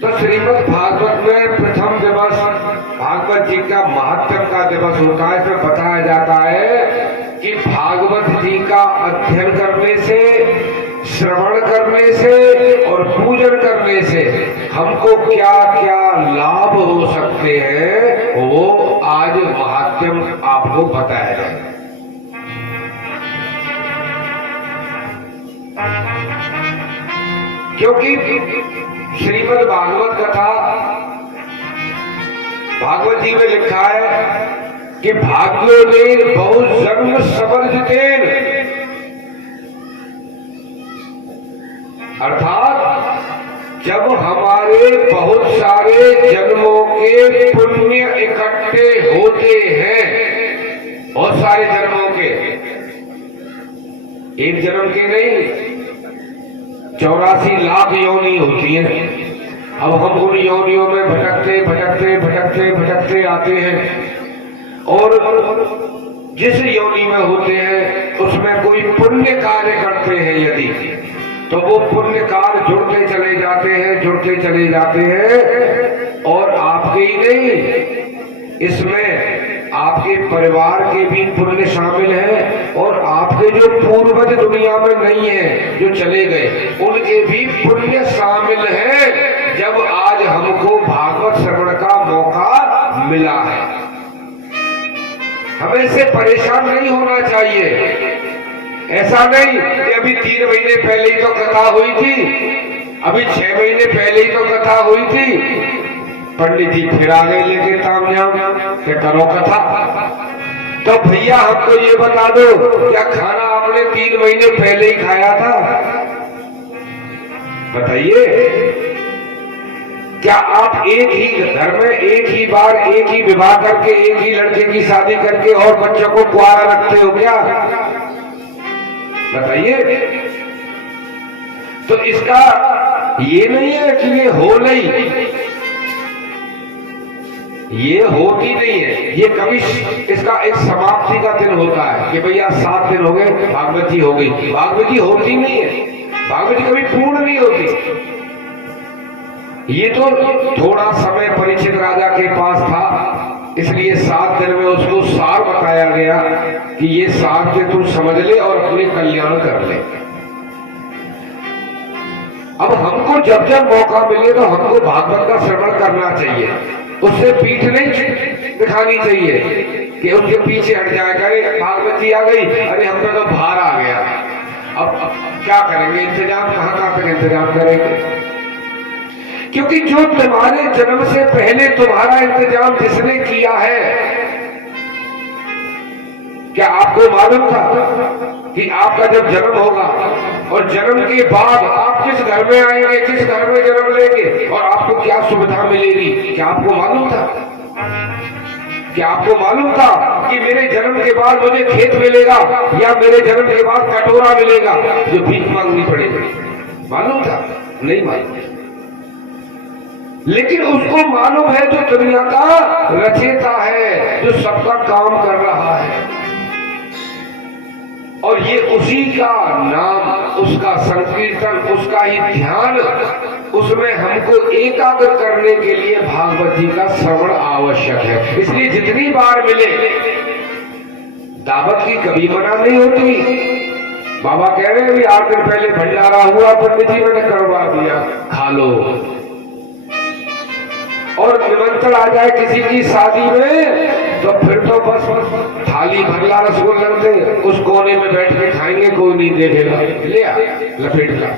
तो श्रीमद् भागवत में प्रथम दिवस भागवत जी का महात्म का दिवस होता है। इसमें बताया जाता है कि भागवत जी का अध्ययन करने से, श्रवण करने से और पूजन करने से हमको क्या क्या लाभ हो सकते हैं, वो आज महात्म आपको बताया जाए। क्योंकि श्रीमद् भागवत कथा भागवत जी में लिखा है कि भाग्यो ने बहुत जन्म समर्जितेन, अर्थात जब हमारे बहुत सारे जन्मों के पुण्य इकट्ठे होते हैं, बहुत सारे जन्मों के, एक जन्म के नहीं, 84 लाख योनि होती है। अब हम उन योनियों में भटकते भटकते भटकते भटकते आते हैं और जिस योनि में होते हैं उसमें कोई पुण्य कार्य करते हैं यदि, तो वो पुण्य कार्य जुड़ते चले जाते हैं, जुड़ते चले जाते हैं। और आपके ही नहीं, इसमें आपके परिवार के भी पुण्य शामिल है और आपके जो पूर्वज दुनिया में नहीं है, जो चले गए, उनके भी पुण्य शामिल है। जब आज हमको भागवत श्रवण का मौका मिला है, हमें इससे परेशान नहीं होना चाहिए। ऐसा नहीं कि अभी 3 महीने पहले ही तो कथा हुई थी, अभी 6 महीने पहले ही तो कथा हुई थी, पंडित जी फिर आ गए लेके तामझाम के करो कथा। तो भैया हमको ये बता दो, क्या खाना आपने 3 महीने पहले ही खाया था? बताइए। क्या आप एक ही घर में एक ही बार एक ही विवाह करके, एक ही लड़के की शादी करके और बच्चों को कुआरा रखते हो क्या? बताइए। तो इसका ये नहीं है कि ये हो नहीं, ये होती नहीं है, ये कभी इसका एक समाप्ति का दिन होता है कि भैया 7 दिन हो गए, भागवत जी हो गई। भागवत जी होती नहीं है, भागवत जी कभी पूर्ण नहीं होती। ये तो थोड़ा समय परीक्षित राजा के पास था, इसलिए 7 दिन में उसको सार बताया गया कि ये सार से तू समझ ले और अपने कल्याण कर ले। अब हमको जब जब मौका मिले तो हमको भागवत का श्रवण करना चाहिए, उससे पीठ नहीं दिखानी चाहिए कि उनके पीछे हट जाए, अरे भागवत जी आ गई, अरे हम तो बाहर आ गया, अब क्या करेंगे, इंतजाम कहाँ तक इंतजाम करेंगे? क्योंकि जो तुम्हारे जन्म से पहले तुम्हारा इंतजाम जिसने किया है, क्या आपको मालूम था कि आपका जब जन्म होगा और जन्म के बाद आप किस घर में आएंगे, किस घर में जन्म लेंगे और आपको क्या सुविधा मिलेगी? क्या आपको मालूम था? क्या आपको मालूम था कि मेरे जन्म के बाद मुझे खेत मिलेगा या मेरे जन्म के बाद कटोरा मिलेगा जो भीख मांगनी पड़ेगी? मालूम था? नहीं मालूम। लेकिन उसको मालूम है जो दुनिया का रचयिता है, जो सबका काम कर रहा है, और ये उसी का नाम, उसका संकीर्तन, उसका ही ध्यान, उसमें हमको एकाग्र करने के लिए भागवत जी का श्रवण आवश्यक है। इसलिए जितनी बार मिले, दावत की कभी मना नहीं होती। बाबा कह रहे हैं 8 दिन पहले भंडारा हुआ, पंडित जी मैंने करवा दिया, खा लो। और निमंत्रण आ जाए किसी की शादी में तो फिर तो बस थाली भरला रसगुल्ला दे, उस कोने में बैठ के खाएंगे, कोई नहीं देखेगा, ले आ लपेट ला।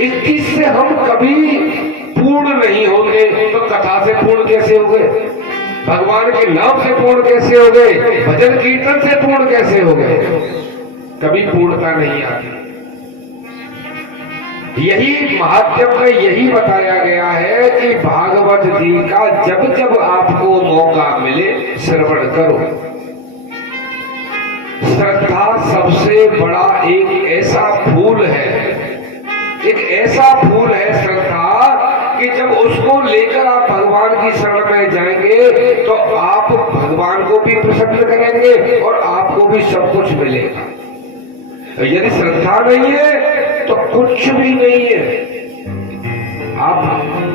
इस चीज से हम कभी पूर्ण नहीं होंगे। तो कथा से पूर्ण कैसे हो गए? भगवान के नाम से पूर्ण कैसे हो गए? भजन कीर्तन से पूर्ण कैसे हो गए? कभी पूर्णता नहीं आती। यही महात्म्य में यही बताया गया है कि भागवत जी का जब जब आपको मौका मिले श्रवण करो। श्रद्धा सबसे बड़ा एक ऐसा फूल है, एक ऐसा फूल है श्रद्धा कि जब उसको लेकर आप भगवान की शरण में जाएंगे तो आप भगवान को भी प्रसन्न करेंगे और आपको भी सब कुछ मिलेगा। यदि श्रद्धा नहीं है तो कुछ भी नहीं है।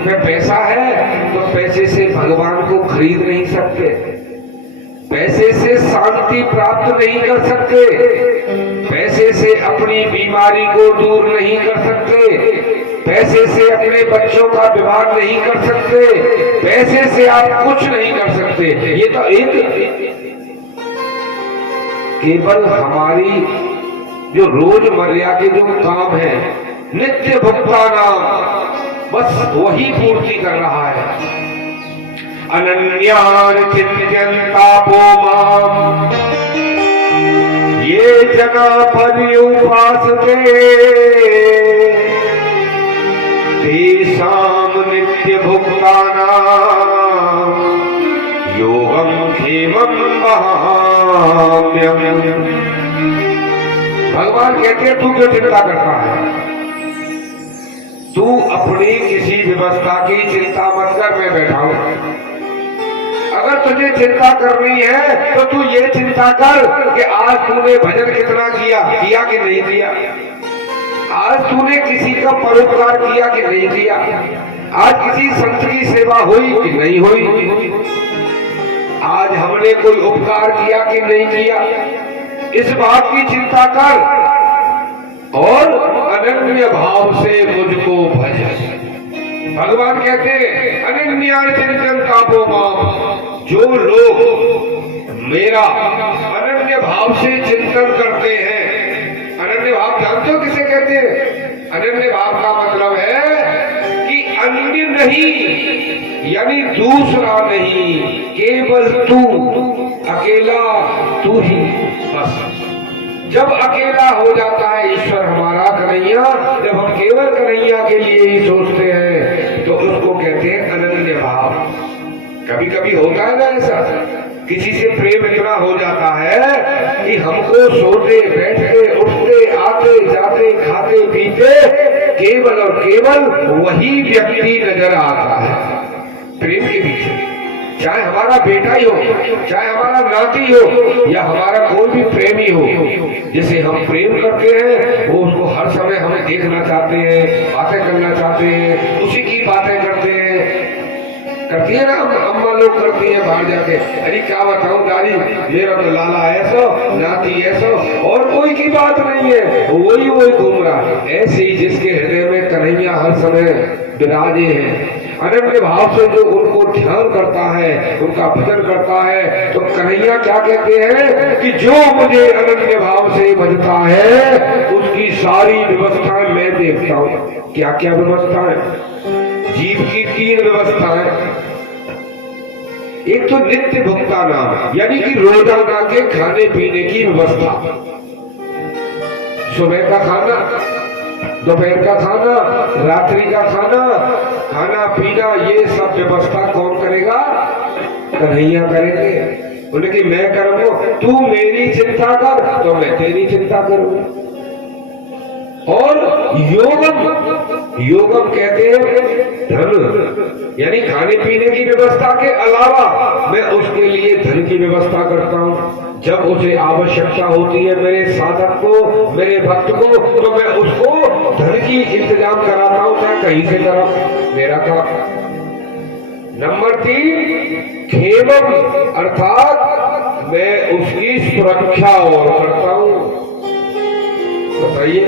में पैसा है तो पैसे से भगवान को खरीद नहीं सकते, पैसे से शांति प्राप्त नहीं कर सकते, पैसे से अपनी बीमारी को दूर नहीं कर सकते, पैसे से अपने बच्चों का विवाह नहीं कर सकते, पैसे से आप कुछ नहीं कर सकते। ये तो एक केवल हमारी जो रोजमर्रा के जो काम है, नित्य भुगतान, बस वही पूर्ति कर रहा है। अनन्यान चिंत्यन्तापो माम ये जना पर्युपासते तेषां नित्य भुक्तानां योगं क्षेमं वहाम्यहम्। भगवान कहते हैं तू क्यों चिंता करता है, तू अपनी किसी व्यवस्था की चिंता मत कर, मैं बैठा हूं। अगर तुझे चिंता करनी है तो तू ये चिंता कर कि आज तूने भजन कितना किया कि नहीं किया, आज तूने किसी का परोपकार किया कि नहीं किया, आज किसी संत की सेवा हुई कि नहीं हुई, आज हमने कोई उपकार किया कि नहीं किया, इस बात की चिंता कर और अनन्य भाव से मुझको भज। भगवान कहते हैं अनन्यान चिंतन्तापो माम, जो लोग मेरा अनन्य भाव से चिंतन करते हैं। अनन्य भाव जानते हो किसे कहते हैं? अनन्य भाव का मतलब है कि अन्य नहीं, यानी दूसरा नहीं, केवल तू, अकेला तू ही बस। जब अकेला हो जाता है ईश्वर हमारा कन्हैया, जब हम केवल कन्हैया के लिए ही सोचते हैं तो उसको कहते हैं अनन्य भाव। कभी कभी होता है ना ऐसा, किसी से प्रेम इतना हो जाता है कि हमको सोते बैठते उठते आते जाते खाते पीते केवल और केवल वही व्यक्ति नजर आता है प्रेम के पीछे, चाहे हमारा बेटा ही हो, चाहे हमारा नाती हो, या हमारा कोई भी प्रेमी हो, जिसे हम प्रेम करते हैं वो उसको हर समय हमें देखना चाहते हैं, बातें करना चाहते हैं, उसी की बातें करते हैं, करती है ना अम्मा लोग करती है बाहर जाके, अरे क्या बताऊं दादी मेरा तो लाला ऐसा नाती ऐसा, और कोई की बात नहीं है, वही घूम रहा है। ऐसे ही जिसके हृदय में कन्हैया हर समय विराजे हैं, अनन्य भाव से जो उनको ध्यान करता है, उनका भजन करता है, तो कन्हैया क्या कहते हैं कि जो मुझे अनन्य भाव से भजता है उसकी सारी व्यवस्थाएं मैं देखता हूँ। क्या क्या व्यवस्था है? जीव की 3 व्यवस्थाएं। एक तो नित्य भुगतान, यानी कि रोजाना के खाने पीने की व्यवस्था, सुबह का खाना, दोपहर का खाना, रात्रि का खाना, खाना पीना, ये सब व्यवस्था कौन करेगा? कन्हैया करेंगे। उनकी मैं करूंगा, तू मेरी चिंता कर तो मैं तेरी चिंता करूंगा। और योगम कहते हैं धन, यानी खाने पीने की व्यवस्था के अलावा मैं उसके लिए धन की व्यवस्था करता हूँ। जब उसे आवश्यकता होती है मेरे साधक को, मेरे भक्त को, तो मैं उसको धन की इंतजाम कराता हूँ, चाहे कहीं से करा मेरा काम। नंबर 3 खेमम, अर्थात मैं उसकी सुरक्षा और करता हूँ। बताइए,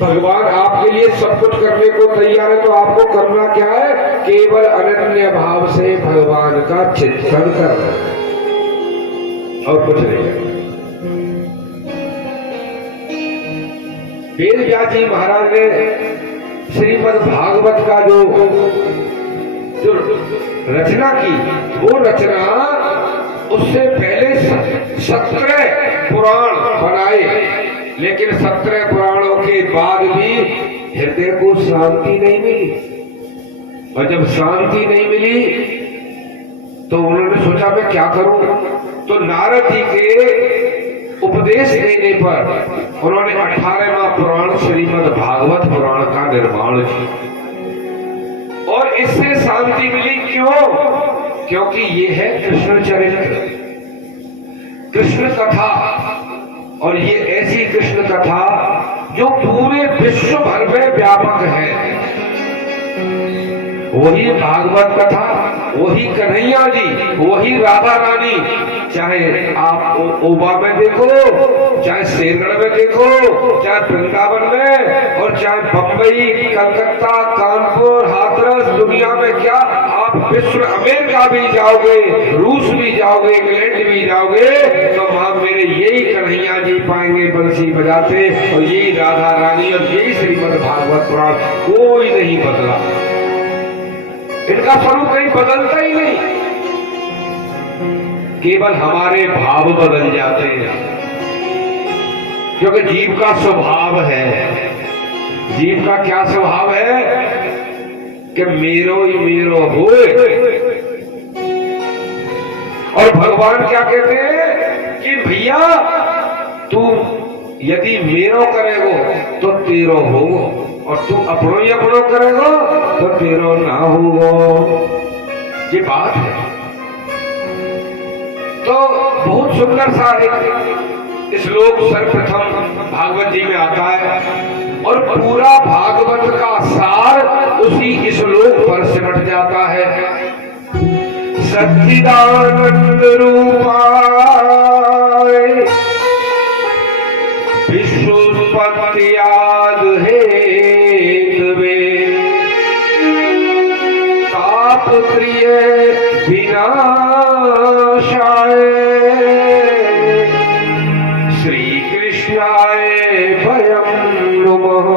भगवान आपके लिए सब कुछ करने को तैयार है, तो आपको करना क्या है? केवल अनन्य भाव से भगवान का चिंतन करना और कुछ नहीं। वेद व्यास जी महाराज ने श्रीमद् भागवत का जो रचना की, वो रचना उससे पहले 17 पुराण बनाए, लेकिन 17 पुराणों के बाद भी हृदय को शांति नहीं मिली। और जब शांति नहीं मिली तो उन्होंने सोचा मैं क्या करूं, तो नारद जी के उपदेश देने पर उन्होंने 18वां पुराण श्रीमद् भागवत पुराण का निर्माण किया। और इससे शांति मिली क्यों? क्योंकि ये है कृष्ण चरित्र, कृष्ण कथा, और ये ऐसी कृष्ण कथा जो पूरे विश्व भर में व्यापक है। वही भागवत कथा, वही कन्हैया जी, वही राधा रानी, चाहे आप ओबा में देखो, चाहे शेरगढ़ में देखो, चाहे वृंदावन में, और चाहे बंबई, कलकत्ता, कानपुर, हाथरस, दुनिया में क्या आप विश्व अमेरिका भी जाओगे, रूस भी जाओगे, इंग्लैंड भी जाओगे, तो वहां मेरे यही कन्हैया जी पाएंगे बंसी बजाते, और यही राधा रानी, और यही श्रीमद् भागवत पुराण। कोई नहीं बदला, इनका स्वरूप कहीं बदलता ही नहीं, केवल हमारे भाव बदल जाते हैं। क्योंकि जीव का स्वभाव है, जीव का क्या स्वभाव है कि मेरो ही मेरो होए, और भगवान क्या कहते हैं कि भैया तू यदि मेरो करेगो तो तेरो होगो, और तू अपनो ही अपनो करेगो तो तेरो ना होगो। ये बात है। तो बहुत सुंदर सा एक श्लोक सर्वप्रथम भागवत जी में आता है, और पूरा भागवत का सार उसी श्लोक पर सिमट जाता है। सच्चिदानंद रूपाय विश्वोत्पत्ति आदि हेतवे ताप प्रिय विनाशाय श्री कृष्णाय भयं नमः।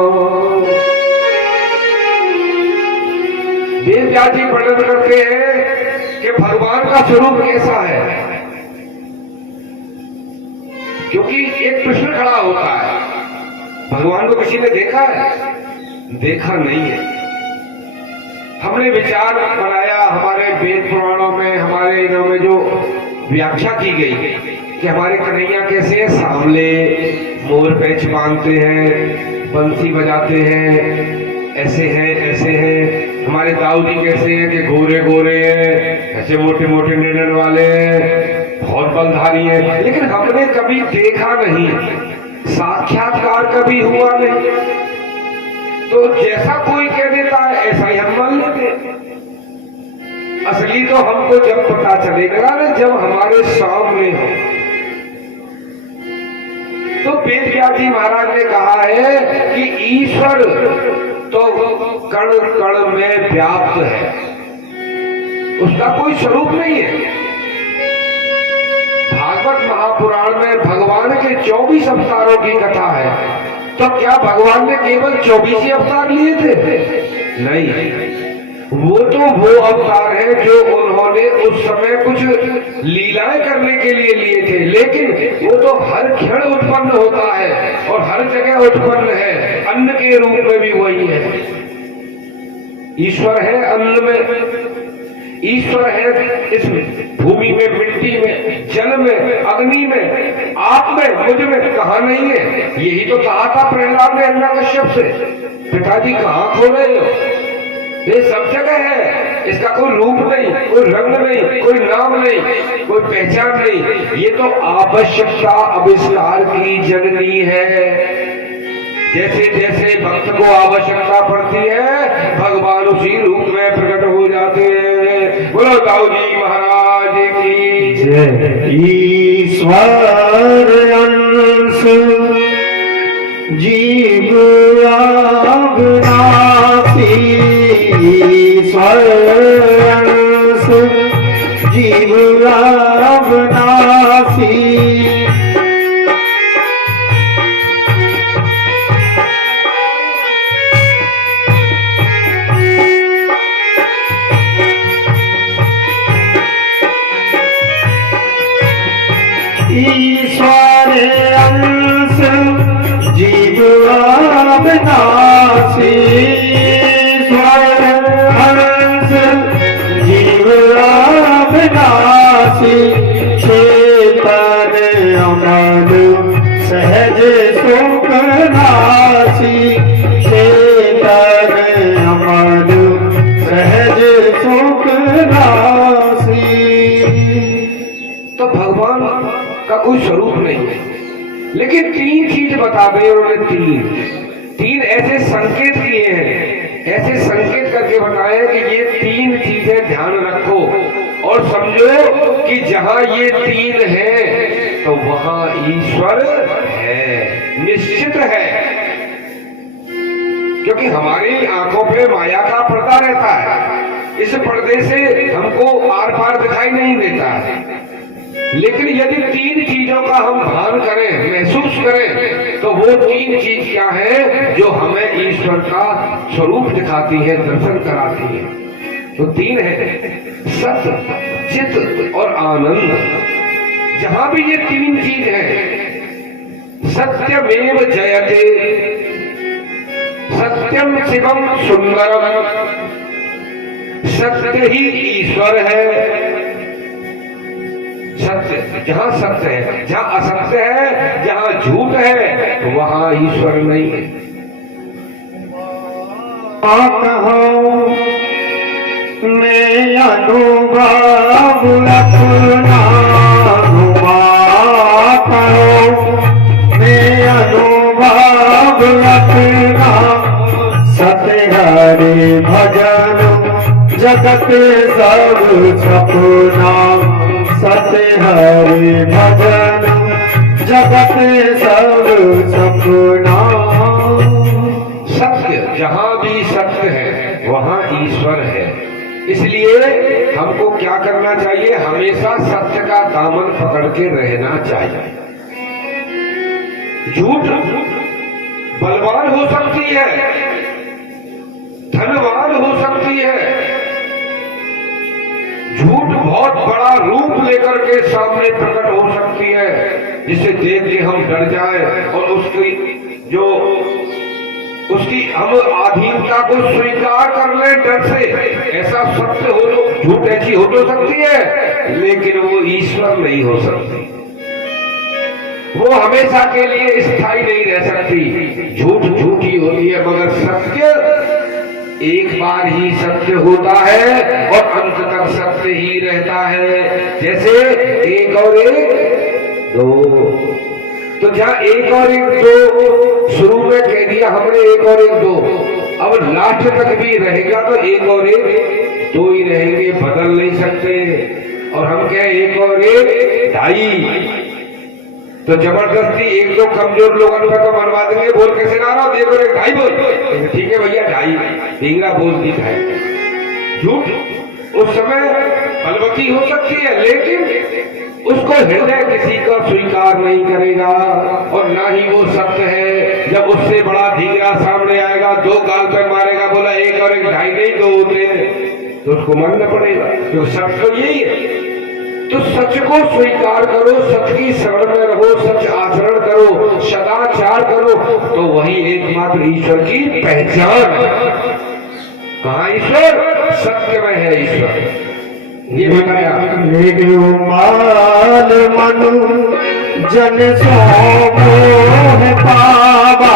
वेद व्यास जी वर्णन करते हैं कि भगवान का स्वरूप कैसा है, क्योंकि एक प्रश्न खड़ा होता है, भगवान को किसी ने देखा है? देखा नहीं है। हमने विचार बनाया, हमारे वेद पुराणों में, हमारे इनों में जो व्याख्या की गई कि हमारे कन्हैया कैसे हैं, सांवले, मोर पैच बांधते हैं, बंसी बजाते हैं, ऐसे हैं ऐसे हैं। हमारे दाऊ जी कैसे हैं कि गोरे गोरे हैं, ऐसे मोटे मोटे नेनन वाले, बहुत बलधारी है, लेकिन हमने कभी देखा नहीं, साक्षात्कार कभी हुआ नहीं। तो जैसा कोई कह देता है ऐसा ही हम मान लेते। असली तो हमको जब पता चलेगा ना, जब हमारे सामने हो। तो वेद व्यास जी महाराज ने कहा है कि ईश्वर तो कण कण में व्याप्त है, उसका कोई स्वरूप नहीं है। भागवत महापुराण में भगवान के 24 अवतारों की कथा है, तो क्या भगवान ने केवल 24 ही अवतार लिए थे? नहीं, वो तो वो अवतार है जो उन्होंने उस समय कुछ लीलाएं करने के लिए लिए थे, लेकिन वो तो हर क्षण उत्पन्न होता है और हर जगह उत्पन्न है, अन्न के रूप में भी वही है। ईश्वर है अन्न में, ईश्वर है इस भूमि में, मिट्टी में, जल में, अग्नि में, आप में, मुझ में, कहा नहीं है? यही तो कहा था प्रहलाद ने हिरण्यकश्यप से, पिताजी कहाँ खो रहे हो? ये सब जगह है, इसका कोई रूप नहीं, कोई रंग नहीं, कोई नाम नहीं, कोई पहचान नहीं, ये तो आवश्यकता आविष्कार की जननी है। जैसे जैसे भक्त को आवश्यकता पड़ती है, भगवान उसी रूप में प्रकट हो जाते हैं। बोलो दाऊ जी महाराज की जय। ईश्वर अंश जीव अविनाशी, ईश्वर अंश जीव अविनाशी, ईश्वर अंश जीव अविनाशी, ईश्वर अंश जीव अविनाशी, चेतन अमर सहज सुख नासी, चेतन अमर सहज सुख नासी। तो भगवान का कोई स्वरूप नहीं है, लेकिन तीन चीज बता दी उन्होंने। तीन ऐसे संकेत किए हैं, ऐसे संकेत करके बताएं कि ये 3 चीजें ध्यान रखो और समझो कि जहां ये 3 है तो वहां ईश्वर है, निश्चित है। क्योंकि हमारी आंखों पे माया का पर्दा रहता है, इस पर्दे से हमको आर पार दिखाई नहीं देता है। लेकिन यदि 3 चीजों का हम भान करें, महसूस करें, तो वो 3 चीज क्या है जो हमें ईश्वर का स्वरूप दिखाती है, दर्शन कराती है। तो 3 है, सत्य, चित और आनंद। जहां भी ये 3 चीज है, सत्यमेव जयते, सत्यम शिवम सुंदरम, सत्य ही ईश्वर है। सत्य, जहां सत्य है, जहां असत्य है, जहां झूठ है, वहां ईश्वर नहीं है। कहो मैं अनुभव अपना हुआ, कहो मैं अनुभव अपना, सत्य हरि भजन जगत सब सपना, सत्य हरि भजन जगत सब सपना। सत्य, जहां भी सत्य है वहां ईश्वर है। इसलिए हमको क्या करना चाहिए? हमेशा सत्य का दामन पकड़ के रहना चाहिए। झूठ बलवान हो सकती है, धनवान हो सकती है, झूठ बहुत बड़ा रूप लेकर के सामने प्रकट हो सकती है, जिसे देख के हम डर जाएं और उसकी हम अधीनता को स्वीकार कर लें डर से। ऐसा सत्य हो तो, झूठ ऐसी हो तो सकती है, लेकिन वो ईश्वर नहीं हो सकती, वो हमेशा के लिए स्थायी नहीं रह सकती। झूठ झूठी होती है, मगर सत्य एक बार ही सत्य होता है और अंत तक सत्य ही रहता है। जैसे 1 और 1 2, तो जहां 1 और 1 2 शुरू में कह दिया हमने 1 और 1 2, अब लास्ट तक भी रहेगा तो 1 और 1 2 ही रहेंगे, बदल नहीं सकते। और हम कहें 1 और 1 2.5, तो जबरदस्ती 1-2 कमजोर लोगों पे तो मनवा देंगे, बोल कैसे ना रहा, 1 और 1 2.5 बोल, ठीक है भैया 2.5, ढींगरा बोल दी 2.5। झूठ उस समय बलवती हो सकती है, लेकिन उसको हृदय किसी का स्वीकार नहीं करेगा और ना ही वो सत्य है। जब उससे बड़ा ढींगरा सामने आएगा, 2 गाल पे मारेगा, बोला 1 और 1 2.5 नहीं 2 होते हैं, तो उसको मानना पड़ेगा, क्योंकि सत्य तो यही है। तो सच को स्वीकार करो, सच की शरण में रहो, सच आचरण करो, सदाचार करो, तो वही एकमात्र ईश्वर की पहचान। कहाँ ईश्वर? सत्य में है ईश्वर। ये बताया माल मनु जन सो मोह पावा,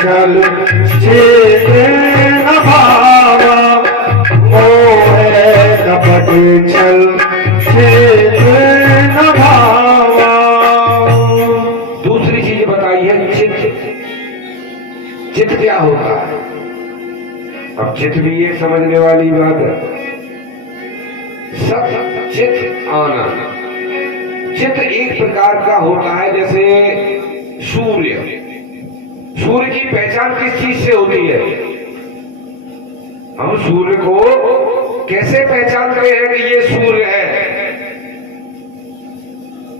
चल चेत न भावा, मोहे कपट चल चेत न भावा। दूसरी चीज बताई है चित्त। चित्त क्या होता है? अब चित्त भी एक समझने वाली बात है। सत चित्त आनंद। चित्त एक प्रकार का होता है, जैसे सूर्य। सूर्य की पहचान किस चीज से होती है? हम सूर्य को कैसे पहचान रहे हैं कि ये सूर्य है?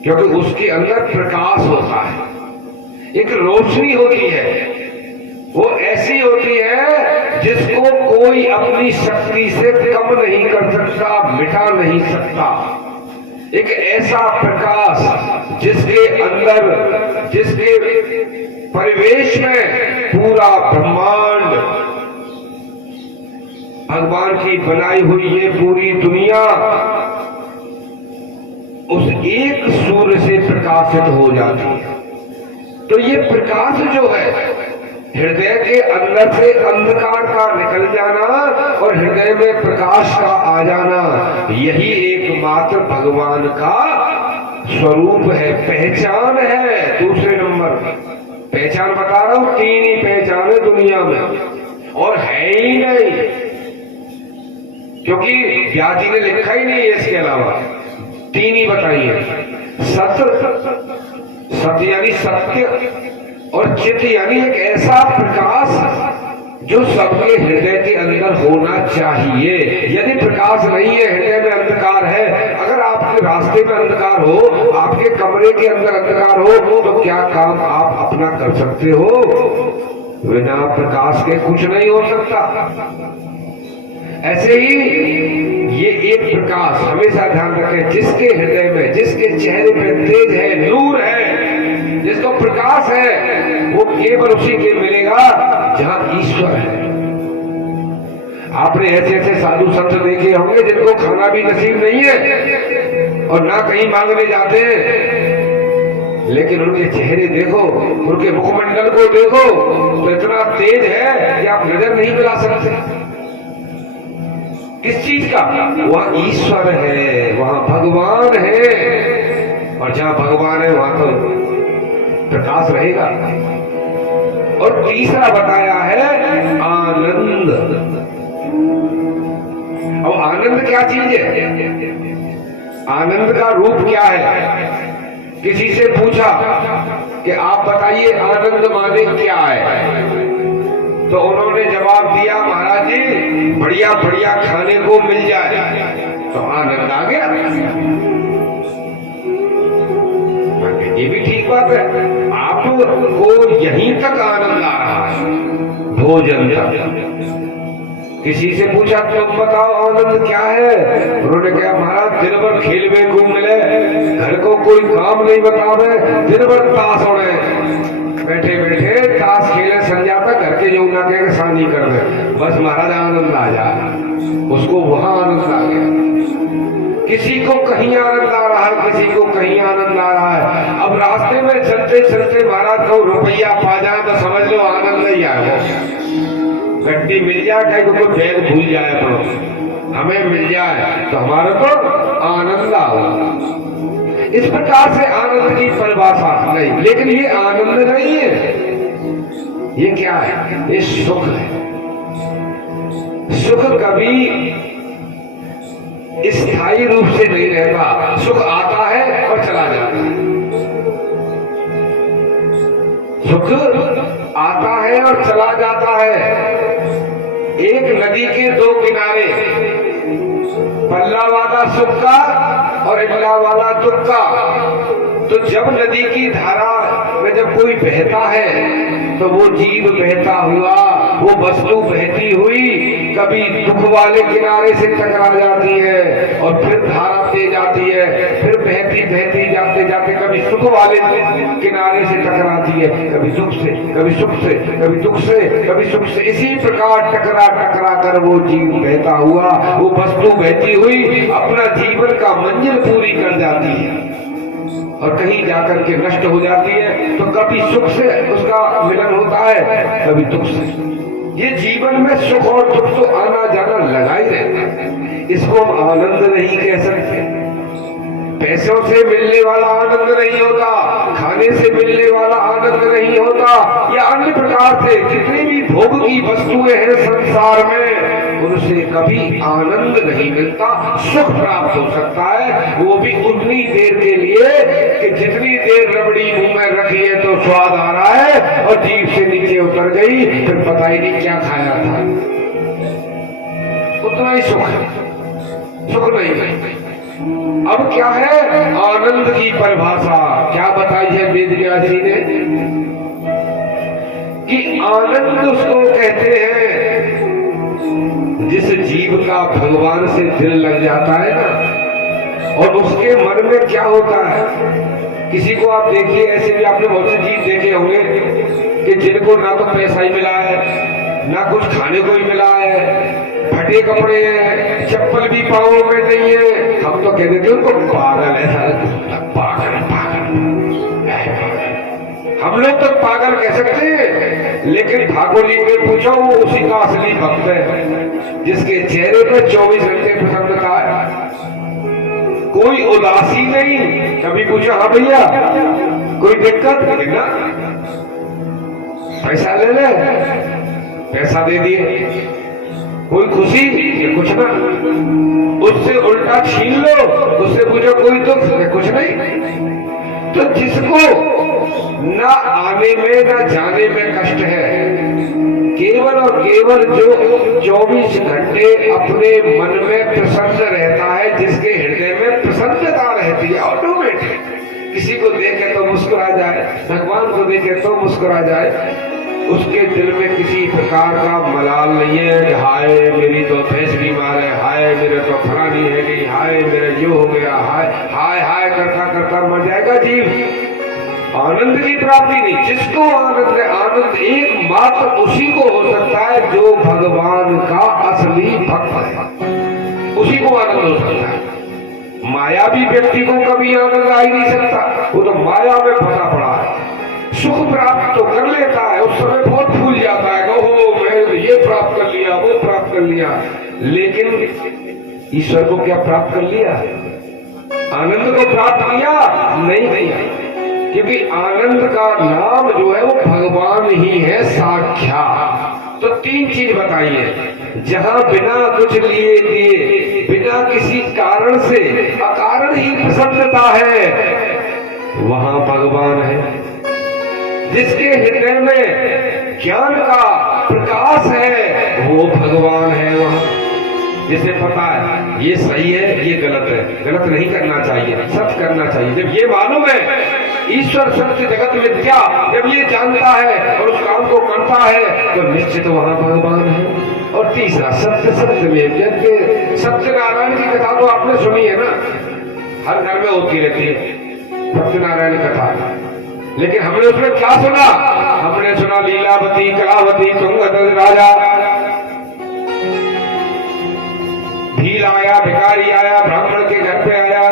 क्योंकि उसके अंदर प्रकाश होता है, एक रोशनी होती है, वो ऐसी होती है जिसको कोई अपनी शक्ति से कम नहीं कर सकता, मिटा नहीं सकता। एक ऐसा प्रकाश जिसके अंदर, जिसके परिवेश में पूरा ब्रह्मांड, भगवान की बनाई हुई ये पूरी दुनिया उस एक सूर्य से प्रकाशित हो जाती है। तो ये प्रकाश जो है, हृदय के अंदर से अंधकार का निकल जाना और हृदय में प्रकाश का आ जाना, यही एकमात्र भगवान का स्वरूप है, पहचान है। दूसरे नंबर पहचान बता रहा हूं, तीन ही पहचान है दुनिया में और है ही नहीं, क्योंकि व्यास ने लिखा ही नहीं है इसके अलावा। तीन ही बताइए, सत्य यानी सत्य, और चित्त यानी एक ऐसा प्रकाश जो सबके हृदय के अंदर होना चाहिए। यदि प्रकाश नहीं है, हृदय में अंधकार है, अगर आपके रास्ते में अंधकार हो, आपके कमरे के अंदर अंधकार हो, तो क्या काम आप अपना कर सकते हो? बिना प्रकाश के कुछ नहीं हो सकता। ऐसे ही ये एक प्रकाश, हमेशा ध्यान रखें, जिसके हृदय में, जिसके चेहरे पे तेज है, नूर है, जिसको प्रकाश है, वो केवल उसी के मिलेगा जहां ईश्वर है। आपने ऐसे ऐसे साधु संत देखे होंगे जिनको खाना भी नसीब नहीं है और ना कहीं मांगने जाते हैं, लेकिन उनके चेहरे देखो, उनके मुखमंडल को देखो तो इतना तेज है कि आप नजर नहीं मिला सकते। किस चीज का? वहां ईश्वर है, वहां भगवान है, और जहां भगवान है वहां तो प्रकाश रहेगा। और तीसरा बताया है आनंद। अब आनंद क्या चीज है? आनंद का रूप क्या है? किसी से पूछा कि आप बताइए आनंद माने क्या है, तो उन्होंने जवाब दिया, महाराज जी बढ़िया बढ़िया खाने को मिल जाए तो आनंद आ गया। ये भी ठीक बात है, आपको यहीं तक आनंद आ रहा है, भोजन तक। किसी से पूछा तुम बताओ आनंद क्या है, उन्होंने कहा महाराज दिन भर खेलवे को मिले, घर को कोई काम नहीं बतावे, दिन भर ताश उड़े, बैठे बैठे ताश खेले संजा तक, घर के जो ना कहे शादी कर दे, बस महाराज आनंद आ जाए, उसको वहां आनंद आ गया। किसी को कहीं आनंद आ रहा है, किसी को कहीं आनंद आ रहा है। अब रास्ते में चलते चलते महाराज को रुपया पा जाए तो समझ लो आनंद नहीं आएगा। गड्डी मिल जाए, कहीं को कोई बैग भूल जाए तो हमें मिल जाए तो हमारा तो आनंद आओ। इस प्रकार से आनंद की परिभाषा नहीं, लेकिन ये आनंद नहीं है, ये क्या है? ये सुख है। सुख कभी स्थायी रूप से नहीं रहता, सुख आता है और चला जाता है। सुख आता है और चला जाता है। एक नदी के दो किनारे, पल्ला वाला सुख का और इल्ला वाला दुख का। तो जब नदी की धारा में जब कोई बहता है तो वो जीव बहता हुआ, वो वस्तु बहती हुई कभी दुख वाले किनारे से टकरा जाती है और फिर धारा तेज आती है, फिर बहती बहती जाते जाते कभी सुख वाले किनारे से टकराती है, कभी दुख से, कभी सुख से, कभी दुख से, कभी सुख से। इसी प्रकार टकरा टकरा कर वो जीव बहता हुआ, वो वस्तु बहती हुई अपना जीवन का मंजिल पूरी कर जाती है और कहीं जाकर के नष्ट हो जाती है। तो कभी सुख से उसका मिलन होता है, कभी दुख से। ये जीवन में सुख और दुख तो आना जाना लगा ही रहता है, इसको हम आनंद नहीं कह सकते। पैसों से मिलने वाला आनंद नहीं होता, खाने से मिलने वाला आनंद नहीं होता, या अन्य प्रकार से जितनी भी भोग की वस्तुएं हैं संसार में, उनसे कभी आनंद नहीं मिलता। सुख प्राप्त हो सकता है, वो भी उतनी देर के लिए कि जितनी देर रबड़ी मुंह में रखी है तो स्वाद आ रहा है और जीभ से नीचे उतर गई, फिर पता ही नहीं क्या खाया था। उतना ही सुख है, सुख नहीं। अब क्या है आनंद की परिभाषा? क्या बताई है वेद व्यास जी ने कि आनंद उसको कहते हैं जिस जीव का भगवान से दिल लग जाता है ना, और उसके मन में क्या होता है। किसी को आप देखिए, ऐसे भी आपने बहुत से जीव देखे होंगे कि जिनको ना तो पैसा ही मिला है, ना कुछ खाने को ही मिला है, फटे कपड़े हैं, चप्पल भी पाँव में नहीं है, हम तो कह देते उनको पागल है, पागल पागल। हम लोग तो पागल कह सकते हैं, लेकिन ठाकुर जी को पूछो वो उसी का असली भक्त है जिसके चेहरे पे 24 घंटे प्रसन्नता है, कोई उदासी नहीं। कभी पूछो हाँ भैया कोई दिक्कत ना, पैसा ले ले, पैसा दे दिए, कोई खुशी ये कुछ ना, उससे उल्टा छीन लो, उससे पूछो कोई दुख कुछ नहीं। तो जिसको न आने में न जाने में कष्ट है, केवल और केवल जो 24 घंटे अपने मन में प्रसन्न रहता है, जिसके हृदय में प्रसन्नता रहती है ऑटोमेटिक, किसी को देखे तो मुस्कुरा जाए, भगवान को देखे तो मुस्कुरा जाए, उसके दिल में किसी प्रकार का मलाल नहीं है कि हाय मेरी तो भैंस बीमार है, हाय मेरे तो फलानी है गई, हाय मेरा ये हो गया, हाय हाय हाय करता करता मर जाएगा जीव। आनंद की प्राप्ति नहीं। जिसको आनंद है, आनंद एकमात्र उसी को हो सकता है जो भगवान का असली भक्त है, उसी को आनंद हो सकता है। मायावी व्यक्ति को कभी आनंद आ ही नहीं सकता, वो तो माया में फंसा पड़ा है। सुख प्राप्त तो कर लेता है, उस समय बहुत भूल जाता है, ओहो मैं ये प्राप्त कर लिया, वो प्राप्त कर लिया, लेकिन ईश्वर को क्या प्राप्त कर लिया? आनंद को प्राप्त किया नहीं किया, क्योंकि आनंद का नाम जो है वो भगवान ही है साक्षात। तो तीन चीज बताइए, जहां बिना कुछ लिए दिए, बिना किसी कारण से अकारण ही प्रसन्नता है, वहां भगवान है। जिसके हृदय में ज्ञान का प्रकाश है, वो भगवान है वहां। जिसे पता है ये सही है, ये गलत है, गलत नहीं करना चाहिए, सत्य करना चाहिए। जब ये मालूम है ईश्वर सत्य जगत मिथ्या, जब ये जानता है और उस काम को करता है, तो निश्चित वहां भगवान है। और तीसरा, सत्य सत्य में यज्ञ। सत्यनारायण की कथा तो आपने सुनी है ना, हर घर में होती रहती है सत्यनारायण कथा, लेकिन हमने उसमें क्या सुना? हमने सुना लीलावती, कलावती, तुंगभद्र राजा, भील आया, भिखारी आया, ब्राह्मण के घर पे आया,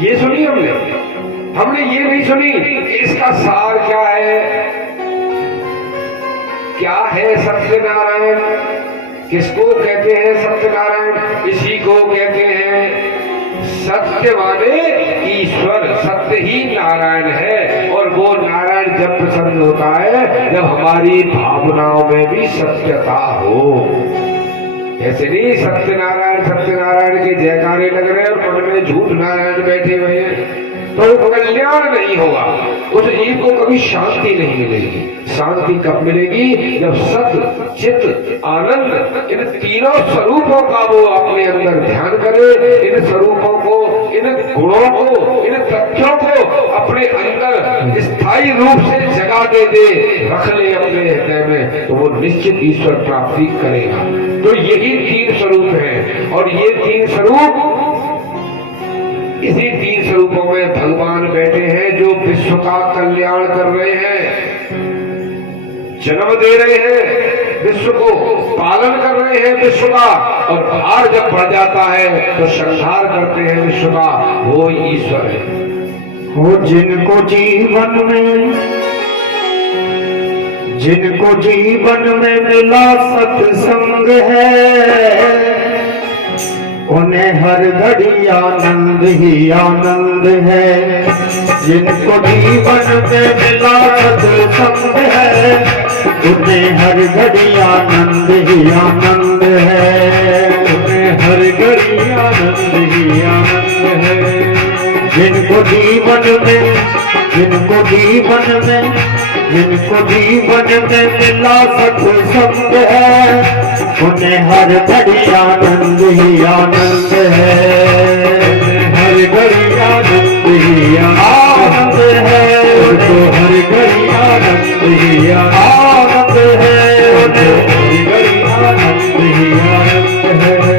ये सुनी हमने ये नहीं सुनी कि इसका सार क्या है, क्या है सत्यनारायण, किसको कहते हैं सत्यनारायण? इसी को कहते हैं सत्य माने ईश्वर, सत्य ही नारायण है। और वो नारायण जब प्रसन्न होता है जब हमारी भावनाओं में भी सत्यता हो। ऐसे नहीं सत्यनारायण सत्यनारायण के जयकारे लग रहे हैं और मन में झूठ नारायण बैठे हुए हैं, तो कल्याण नहीं होगा, उस जीव को कभी शांति नहीं मिलेगी। शांति कब मिलेगी? जब सत्य चित्त आनंद इन तीनों स्वरूपों का वो अपने अंदर ध्यान करे, इन स्वरूपों को, इन गुणों को, इन तथ्यों को अपने अंदर स्थायी रूप से जगा दे, रख ले अपने हृदय में, तो वो निश्चित ईश्वर प्राप्ति करेगा। तो यही तीन स्वरूप हैं, और ये तीन स्वरूप, इसी तीन स्वरूपों में भगवान बैठे हैं जो विश्व का कल्याण कर रहे हैं, जन्म दे रहे हैं विश्व को, पालन कर रहे हैं विश्व का, और भार जब बढ़ जाता है तो संहार करते हैं विश्व का, वो ईश्वर है। हो जिनको जीवन में मिला सत्संग है, उन्हें हर घड़ी आनंद ही आनंद है। जिनको जीवन में मिला सत्संग है, उन्हें हर घड़ी आनंद ही आनंद है, उन्हें हर घड़ी आनंद ही आनंद है। जिनको जीवन में मिला सत्संग है, उन्हें हर घड़ी आनंद ही आनंद है, हर घड़ी आनंद ही आनंद है, उनको हर घड़ी आनंद ही आनंद है, उन्हें हर घड़ी आनंद ही आनंद है।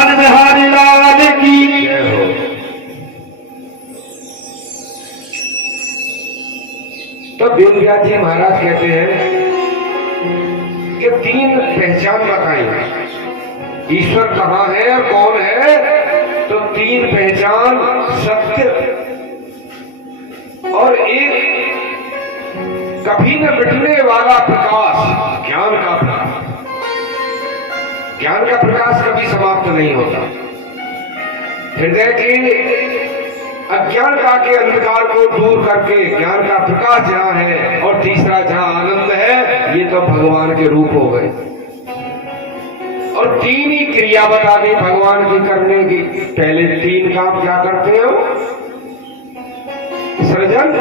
वृंदावन बिहारी लाल की जय हो। तो वेदव्यास जी महाराज कहते हैं कि 3 पहचान बताई ईश्वर कहाँ है और कौन है। तो 3 पहचान, सत्य और एक कभी न मिटने वाला प्रकाश, ज्ञान का प्रकाश। ज्ञान का प्रकाश कभी समाप्त नहीं होता। हृदय के अज्ञानता के अंधकार को दूर करके ज्ञान का प्रकाश जहां है और तीसरा जहां आनंद है, ये तो भगवान के रूप हो गए। और 3 ही क्रिया बता दी भगवान की करने की। पहले 3 काम क्या करते हो? सृजन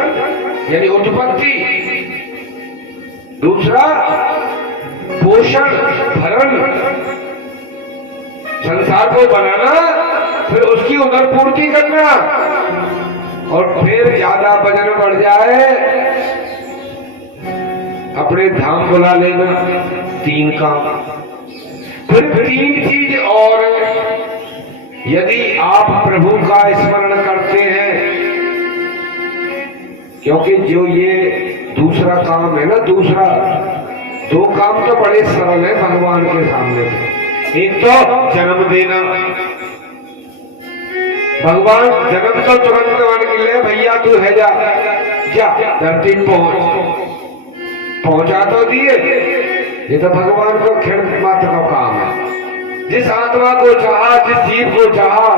यानी उत्पत्ति, दूसरा पोषण भरण, संसार को बनाना, फिर उसकी उधर पूर्ति करना, और फिर ज्यादा वजन बढ़ जाए अपने धाम बुला लेना। 3 काम। फिर 3 चीज और, यदि आप प्रभु का स्मरण करते हैं, क्योंकि जो ये दूसरा काम है ना, दूसरा 2 काम तो बड़े सरल है भगवान के सामने। एक तो जन्म देना, भगवान जन्म तो तुरंत मान के लिए भैया तू है जा धरती पहुंचा तो दिए। ये तो भगवान को खेल मात्र का काम है। जिस आत्मा को चाहा, जिस जीव को चाहा,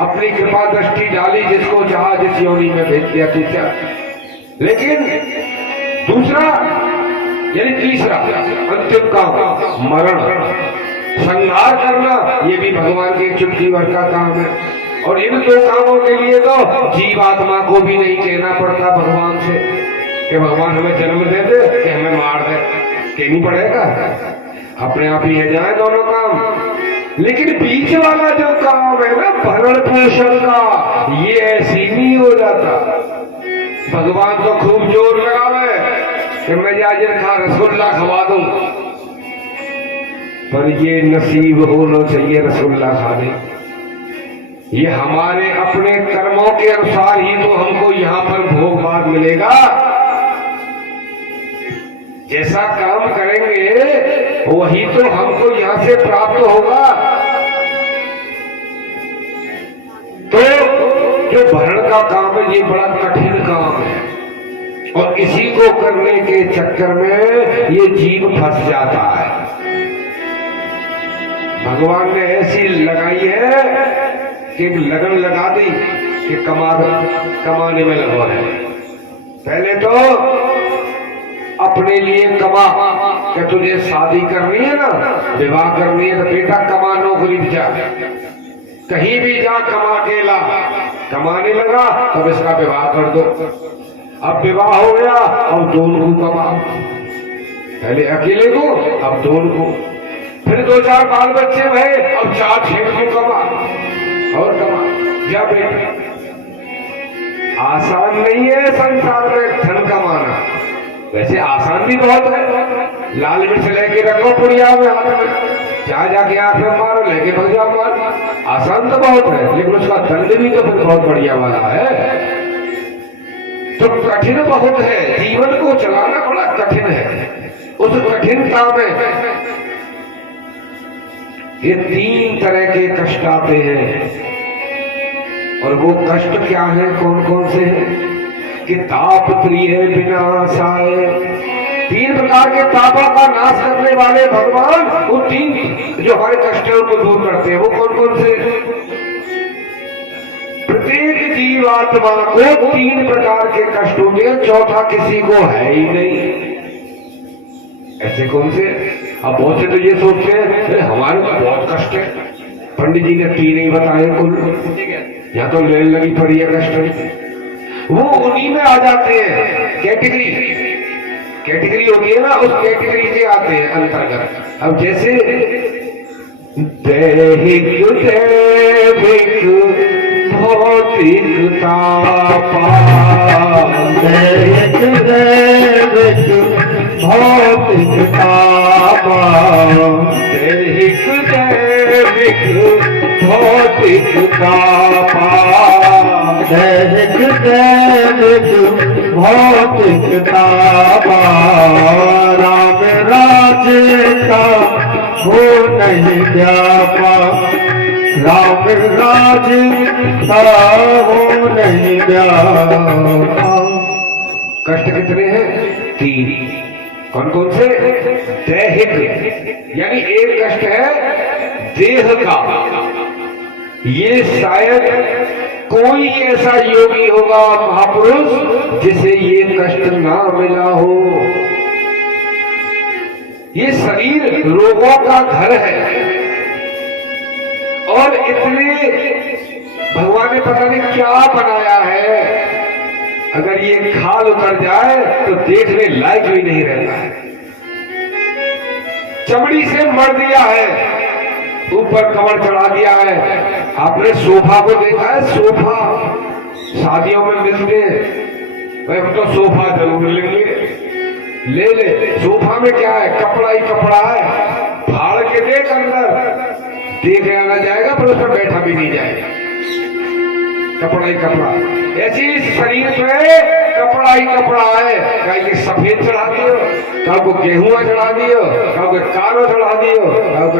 अपनी कृपा दृष्टि डाली, जिसको चाहा जिस योनि में भेज दिया क्या। लेकिन दूसरा यानी तीसरा अंतिम काम, मरण संहार करना, ये भी भगवान की चुटकी भर का काम है। और इन 2 कामों के लिए तो जीवात्मा को भी नहीं कहना पड़ता भगवान से कि भगवान हमें जन्म दे दे कि हमें मार दे, कहनी पड़ेगा, अपने आप ही है जाए दोनों काम। लेकिन बीच वाला जो काम है ना, भरण पोषण का, ये ऐसी नहीं हो जाता। भगवान तो खूब जोर लगावे कि मैं जाजिर खा रसगुल्ला खवा दूं, पर ये नसीब होना चाहिए रसगुल्ला खाने। ये हमारे अपने कर्मों के अनुसार ही तो हमको यहाँ पर भोग भाग मिलेगा। जैसा काम करेंगे वही तो हमको यहाँ से प्राप्त होगा। तो जो भरण का काम है, ये बड़ा कठिन काम है, और इसी को करने के चक्कर में ये जीव फंस जाता है। भगवान ने ऐसी लगाई है कि एक लगन लगा दी कि कमाने में लगो है। पहले तो अपने लिए कमा, कि तुझे शादी करनी है ना, विवाह करनी है, तो बेटा कमा, नौकरी जा, कहीं भी जा कमा के ला। कमाने लगा तब इसका विवाह कर दो। अब विवाह हो गया, अब दोनों को कमा, पहले अकेले को, अब दोनों को, फिर 2-4 बाल बच्चे भये, अब 4-6 को कमा और कमा। जा बेटा, आसान नहीं है संसार में धन कमाना। वैसे आसान भी बहुत है। लाल मिर्च लेके रखो पुड़िया में हाथ में, जहाँ जाके आंख में मारो, लेके भग जाओ मार। आसान तो बहुत है, लेकिन उसका दंड भी तो फिर बहुत बढ़िया वाला है। तो कठिन बहुत है, जीवन को चलाना बड़ा कठिन है। उस कठिनता में ये 3 तरह के कष्ट आते हैं। और वो कष्ट क्या है, कौन कौन से हैं? कि ताप प्रिय विनाशाय, 3 प्रकार के तापों का नाश करने वाले भगवान, वो 3 जो हमारे कष्ट है उनको दूर करते हैं। वो कौन कौन से? प्रत्येक जीवात्मा को 3 प्रकार के कष्ट होते हैं, चौथा किसी को है ही नहीं। ऐसे कौन से? अब बहुत से तो ये सोचते हैं हमारे को बहुत कष्ट है, पंडित जी ने 3 ही बताए कुल, यहाँ तो लेन लगी पड़ी है कष्ट। वो उन्हीं में आ जाते हैं, कैटेगरी होती है ना, उस कैटेगरी के आते हैं अंतर्गत। अब जैसे दैहिक दैविक भौतिक तापा, दैहिक दैविक भौतिक तापा, दैहिक दैविक दैहिक भौतिक तापा, दैहिक दैनिक भौतिक तापा, राम राज्य का हो नहीं व्यापा, राम राज्य का हो नहीं व्यापा। कष्ट कितने हैं? 3। कौन कौन से? दैहिक, यानी एक कष्ट है देह का। ये शायद कोई ऐसा योगी होगा, महापुरुष, जिसे ये कष्ट ना मिला हो। ये शरीर रोगों का घर है और इतने भगवान ने पता नहीं क्या बनाया है, अगर ये खाल उतर जाए तो देखने लायक भी नहीं रहता है। चमड़ी से मर दिया है, ऊपर कवर चढ़ा दिया है। आपने सोफा को देखा है? सोफा शादियों में मिलते हैं, भाई हम तो सोफा जरूर लेंगे, ले ले। सोफा में क्या है? कपड़ा ही कपड़ा है, फाड़ के देख अंदर, देख आना जाएगा पर उसमें बैठा भी नहीं जाएगा, कपड़ा ही कपड़ा। ऐसी शरीर में कपड़ा ही कपड़ा है, कहीं सफेद चढ़ा दियो, कहीं को गेहूं चढ़ा दियो, कहीं को कालो चढ़ा दियो, कहीं को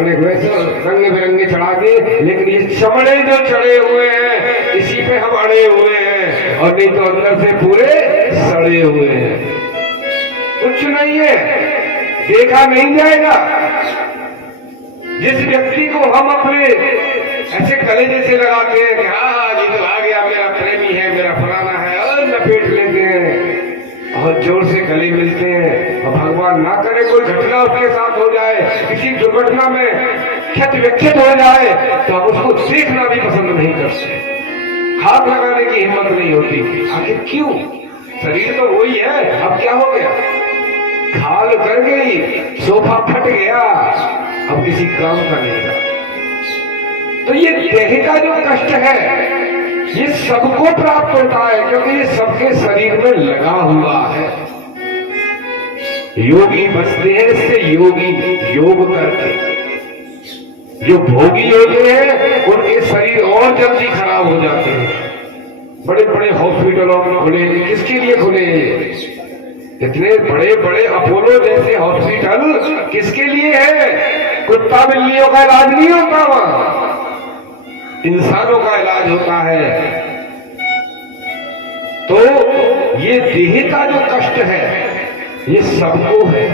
रंगे बिरंगे चढ़ा दिए, लेकिन ये चमड़े जो चढ़े हुए हैं इसी पे हम अड़े हुए हैं, और नहीं तो अंदर से पूरे सड़े हुए हैं। कुछ नहीं है, देखा नहीं जाएगा। जिस व्यक्ति को हम अपने ऐसे गले जैसे लगाते हैं कि हाँ ये तो आ गया, मेरा प्रेमी है, मेरा फलाना है, और लपेट लेते हैं और जोर से गले मिलते हैं, और भगवान ना करे कोई घटना उसके साथ हो जाए, किसी दुर्घटना में क्षत विक्षत हो जाए, तो हम उसको देखना भी पसंद नहीं करते, हाथ लगाने की हिम्मत नहीं होती। आखिर क्यों? शरीर तो वही है, अब क्या हो गया? खाल कर गई, सोफा फट गया, अब किसी काम का नहीं रहा। तो ये देह का जो कष्ट है ये सबको प्राप्त होता है, क्योंकि ये सबके शरीर में लगा हुआ है। योगी बचते हैं इससे, योगी योग करके। जो भोगी होते हैं उनके शरीर और जल्दी खराब हो जाते हैं। बड़े बड़े हॉस्पिटलों में खुले, किसके लिए खुले? इतने बड़े बड़े अपोलो जैसे हॉस्पिटल किसके लिए है? कुत्ता बिल्लियों का इलाज नहीं होता वहां, इंसानों का इलाज होता है। तो ये देह का जो कष्ट है ये सबको है।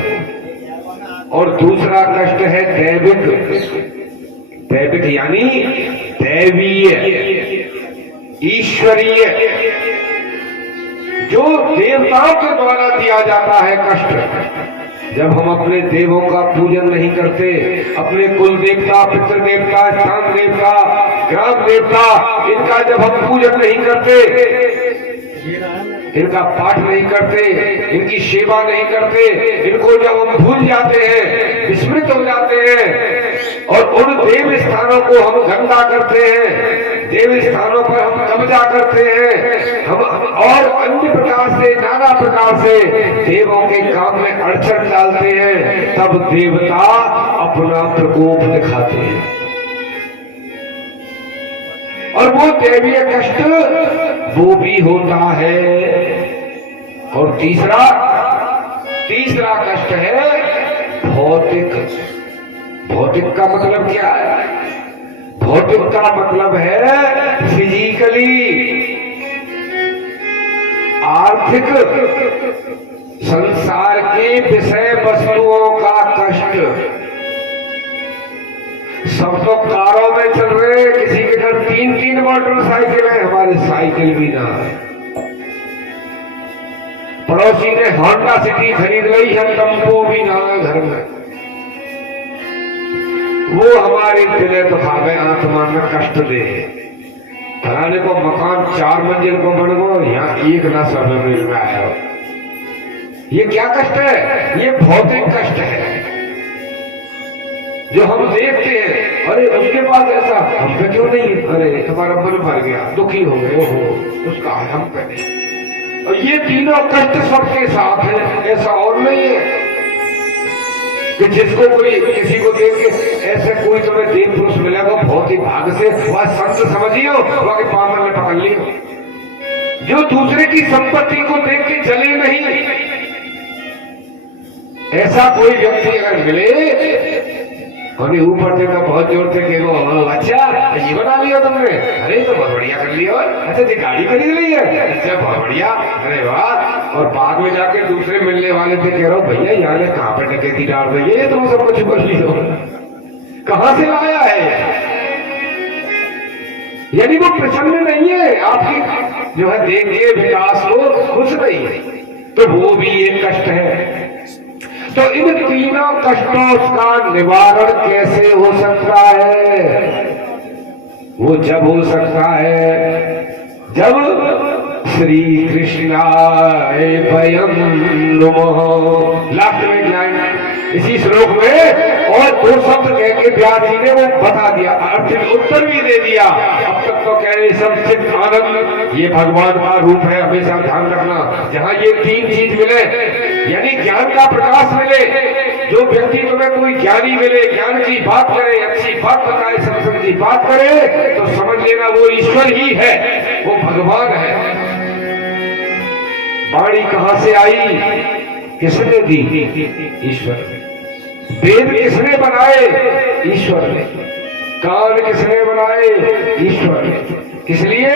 और दूसरा कष्ट है दैविक। दैविक यानी दैवीय, ईश्वरीय, जो देवताओं के द्वारा दिया जाता है कष्ट। जब हम अपने देवों का पूजन नहीं करते, अपने कुल देवता, पितृ देवता, स्थान देवता, ग्राम देवता, इनका जब हम पूजन नहीं करते, इनका पाठ नहीं करते, इनकी सेवा नहीं करते, इनको जब हम भूल जाते हैं, विस्मृत हो जाते हैं और उन देव स्थानों को हम गंदा करते हैं, देव स्थानों पर हम कब्जा करते हैं, हम और अन्य प्रकार से, नाना प्रकार से देवों के काम में अड़चन डालते हैं, तब देवता अपना प्रकोप दिखाते हैं। और वो दैवीय कष्ट वो भी होता है। और तीसरा कष्ट है भौतिक। भौतिक का मतलब क्या है? भौतिक का मतलब है फिजिकली, आर्थिक, संसार के विषय वस्तुओं का कष्ट। सब तो कारों में चल रहे, किसी के घर 3-3 मोटरसाइकिल है, हमारे साइकिल भी ना है। पड़ोसी ने होंडा सिटी खरीद ली है, टेम्पो भी ना है घर में। वो हमारे दिले तो खा गए, आत्मा में कष्ट दे। फलाने को मकान 4 मंजिल को बन गो, यहाँ 1 ना समय मिल में आया। ये क्या कष्ट है? ये भौतिक कष्ट है जो हम देखते हैं। अरे उसके पास ऐसा, हम पे क्यों नहीं? अरे तुम्हारा मन भर गया, दुखी हो गए, ओहो उसका है, हम पे नहीं। और ये तीनों कष्ट सबके साथ है, ऐसा और नहीं है। कि जिसको कोई किसी को देख के ऐसे कोई तुम्हें देव पुरुष मिलेगा बहुत ही भाग से वह संत समझियो वह के पामर ने पकड़ लियो, जो दूसरे की संपत्ति को देख के जले नहीं। ऐसा कोई व्यक्ति अगर मिले अभी ऊपर से तो बहुत जोर से कहो अच्छा ये बना लिया तुमने, अरे तो बहुत बढ़िया कर लिया, और अच्छा जी गाड़ी खरीद ली है, अच्छा बहुत बढ़िया, अरे वाह। और बाद में जाके दूसरे मिलने वाले से कह रहा हूँ भैया यहाँ ने कहाँ पे डकैती डाल रही है, ये तुम सब कुछ कर लियो, कहाँ से लाया है। यानी वो प्रसन्न नहीं है आपकी जो है देख के विकास को खुश नहीं है, तो वो भी एक कष्ट है। तो इन तीनों कष्टों का निवारण कैसे हो सकता है? वो जब हो सकता है जब श्री कृष्णाय वयं नमः। लास्ट में लाइन इसी श्लोक में और दो शब्द कह के व्यास जी ने वो बता दिया, अर्थ उत्तर भी दे दिया। अब तक तो कह रहे सब चित्त आनंद ये भगवान का रूप है, हमेशा ध्यान रखना। जहाँ ये तीन चीज मिले यानी ज्ञान का प्रकाश मिले, जो व्यक्ति तुम्हें कोई ज्ञानी मिले, ज्ञान की बात करे, अच्छी बात बताए, सत्संग की बात करे, तो समझ लेना वो ईश्वर ही है, वो भगवान है। वाणी कहां से आई? किसने दी? ईश्वर ने। वेद किसने बनाए? ईश्वर ने। कान किसने बनाए? ईश्वर ने। किस लिए?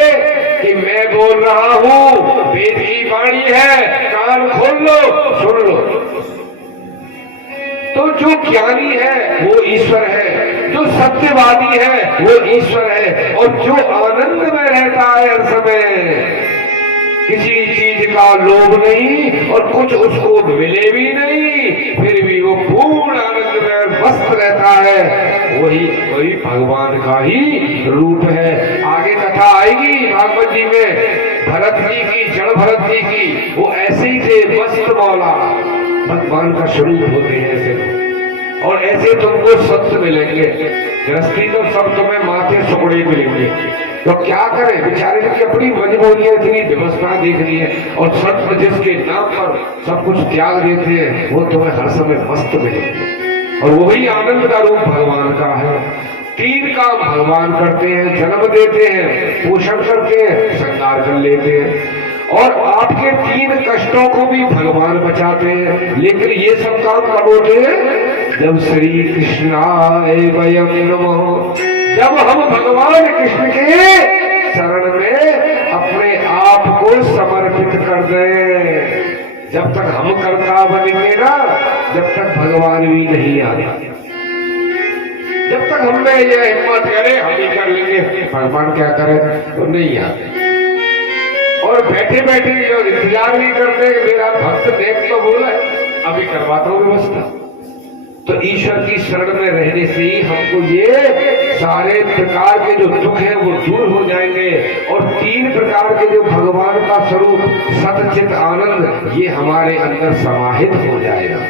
कि मैं बोल रहा हूं, वेद की वाणी है, कान खोल लो, सुन लो। तो जो ज्ञानी है वो ईश्वर है, जो सत्यवादी है वो ईश्वर है, और जो आनंद में रहता है हर समय, किसी चीज का लोभ नहीं और कुछ उसको मिले भी नहीं, फिर भी वो पूर्ण आनंद में मस्त रहता है, वही भगवान का ही रूप है। आगे कथा आएगी भागवत जी में, भरत जी की, जड़ भरत जी की, वो ऐसे ही थे मस्त मौला, भगवान का स्वरूप होते हैं ऐसे। और ऐसे तुमको सत्य मिलेंगे, गृहस्थी तो सब तुम्हें माथे सुकड़े मिलेंगे। तो क्या करें बेचारे की अपनी मजबूरियां इतनी व्यवस्था देख रही है, और सत्य जिसके नाम पर सब कुछ त्याग देते हैं वो तुम्हें हर समय मस्त मिलेंगे। और वही आनंद का रूप भगवान का है। तीन काम भगवान करते हैं, जन्म देते हैं, पोषण करते हैं, श्रृंगार कर लेते हैं, और आपके तीन कष्टों को भी भगवान बचाते हैं। लेकिन ये सब काम कब होते हैं? जब श्री कृष्णाय वयं नमः, जब हम भगवान कृष्ण के शरण में अपने आप को समर्पित कर दें। जब तक हम कर्ता बनेंगे ना, जब तक भगवान भी नहीं आएगा। जब तक हमें यह हिम्मत करे हम ही कर लेंगे, भगवान क्या करे, तो नहीं आते। और बैठे बैठे जो इंतजार नहीं करते, मेरा भक्त देख तो बोला अभी करवाता हूँ व्यवस्था। तो ईश्वर की शरण में रहने से ही हमको ये सारे प्रकार के जो दुख हैं वो दूर हो जाएंगे, और तीन प्रकार के जो भगवान का स्वरूप सतचित आनंद ये हमारे अंदर समाहित हो जाएगा।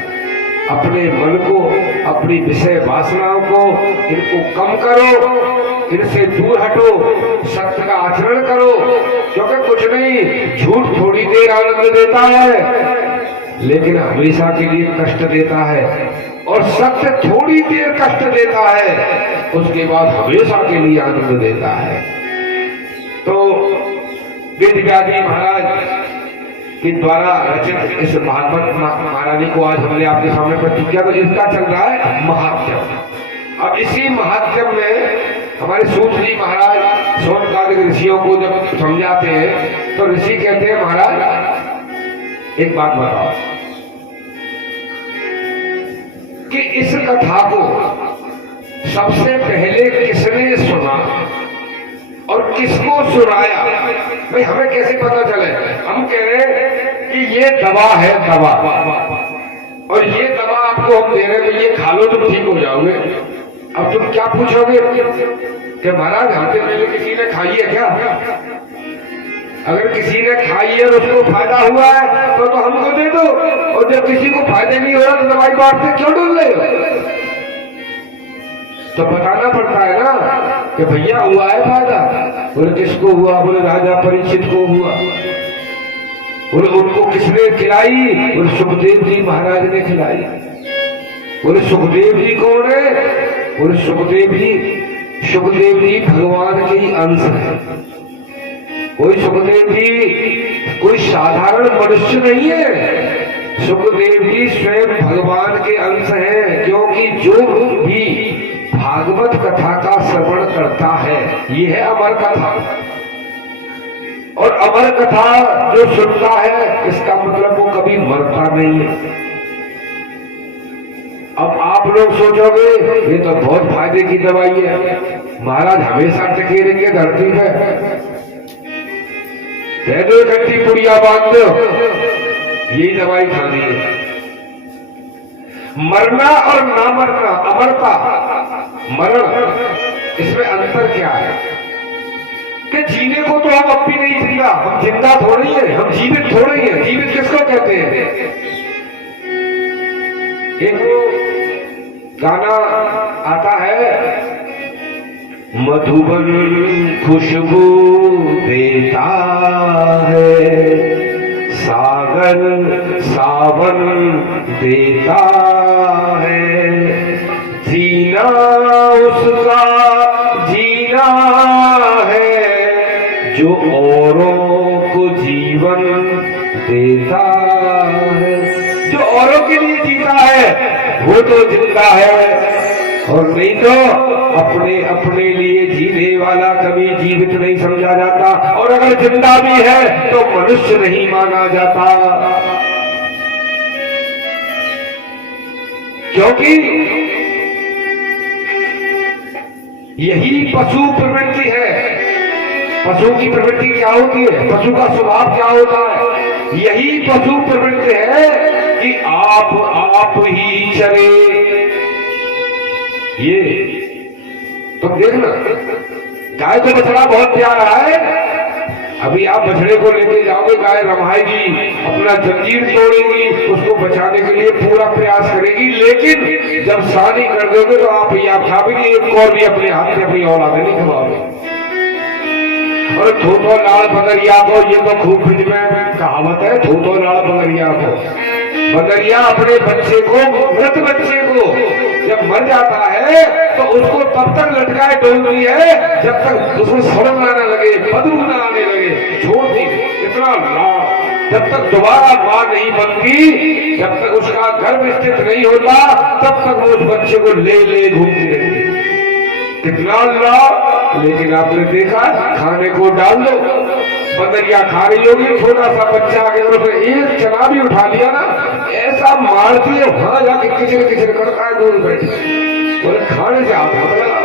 अपने मन को, अपनी विषय वासनाओं को, इनको कम करो, इनसे दूर हटो, सत्य का आचरण करो, क्योंकि कुछ नहीं, झूठ थोड़ी देर आनंद देता है लेकिन हमेशा के लिए कष्ट देता है, और सत्य थोड़ी देर कष्ट देता है, उसके बाद हमेशा के लिए आनंद देता है। तो वेद व्यासी महाराज के द्वारा रचित इस भागवत महारानी को आज हमने आपके सामने प्रस्तुत किया। तो इसका चल रहा है महात्म्य। अब इसी महात्म्य में हमारे सूत जी महाराज सोनकादिक ऋषियों को जब समझाते हैं तो ऋषि कहते हैं महाराज एक बात बताओ कि इस कथा को सबसे पहले किसने सुना और किसको सुनाया? भाई हमें कैसे पता चले? हम कह रहे हैं कि ये दवा है, दवा, और ये दवा आपको हम दे रहे हैं, ये खा लो तुम ठीक हो जाओगे। अब तुम क्या पूछोगे कि महाराज हमसे पहले किसी ने खाई है क्या? अगर किसी ने खाई है और उसको फायदा हुआ है तो हमको दे दो, और जब किसी को फायदा नहीं हो रहा तो दवाई बांटते क्यों डूल रहे हो? तो बताना पड़ता है ना कि भैया हुआ है फायदा। बोले किसको हुआ? बोले राजा परीक्षित को हुआ। बोले उनको किसने खिलाई? बोले सुखदेव जी महाराज ने खिलाई। बोले सुखदेव जी कौन है? बोले सुखदेव जी भगवान के ही अंश है। कोई सुखदेव जी कोई साधारण मनुष्य नहीं है, सुखदेव जी स्वयं भगवान के अंश हैं। क्योंकि जो भी भागवत कथा का श्रवण करता है, ये है अमर कथा। और अमर कथा जो सुनता है, इसका मतलब वो कभी मरता नहीं है। अब आप लोग सोचोगे ये तो बहुत फायदे की दवाई है, महाराज हमेशा टिके रहेंगे धरती पे, दे दो इकट्ठी पुड़िया बांध दो, यही दवाई खानी है। मरना और ना मरना, अमरता मरण, इसमें अंतर क्या है? कि जीने को तो हम अब भी नहीं जिंदा, हम जिंदा थोड़ी है, हम जीवित थोड़ी है। जीवित किसको कहते हैं? एक गाना आता है, मधुबन खुशबू देता है, सागर सावन देता है, जीना उसका जीना है, जो औरों को जीवन देता है। जो औरों के लिए जीता है वो तो जिंदा है, और नहीं तो अपने अपने लिए जीने वाला कभी जीवित नहीं समझा जाता, और अगर जिंदा भी है तो मनुष्य नहीं माना जाता। क्योंकि यही पशु प्रवृत्ति है। पशु की प्रवृत्ति क्या होती है? पशु का स्वभाव क्या होता है? यही पशु प्रवृत्ति है कि आप ही चले। ये तो देखना, गाय तो बछड़ा बहुत प्यारा है, अभी आप बछड़े को लेके जाओगे, गाय रमाएगी, अपना जंजीर तोड़ेगी, उसको बचाने के लिए पूरा प्रयास करेगी, लेकिन जब शादी कर दोगे तो आप खाओगे, एक और भी अपने हाथ से अपनी औलाद नहीं खवाओगे। और थोतो लाल बदरिया को, ये तो खूब में कहावत है, थोतो लाल बदरिया को, बदरिया अपने बच्चे को, मृत बच्चे को जब मर जाता है तो उसको तब तक लटकाए डोलती है जब तक उसमें सड़न ना लगे, बदबू ना आने लगे, छोड़ती इतना लाभ। जब तक दोबारा मां नहीं बनती, जब तक उसका गर्भ स्थित नहीं होता, तब तक वो उस बच्चे को ले ले घूमती रहती। कितना लाभ। लेकिन आपने देखा, खाने को डाल दो, बदरिया खा रही होगी, छोटा सा बच्चा आगे एक चना भी उठा लिया ना, ऐसा मारती है, वहां जाके किचन किचन करता है, दूर बैठे, बोले खाने से आप लगा।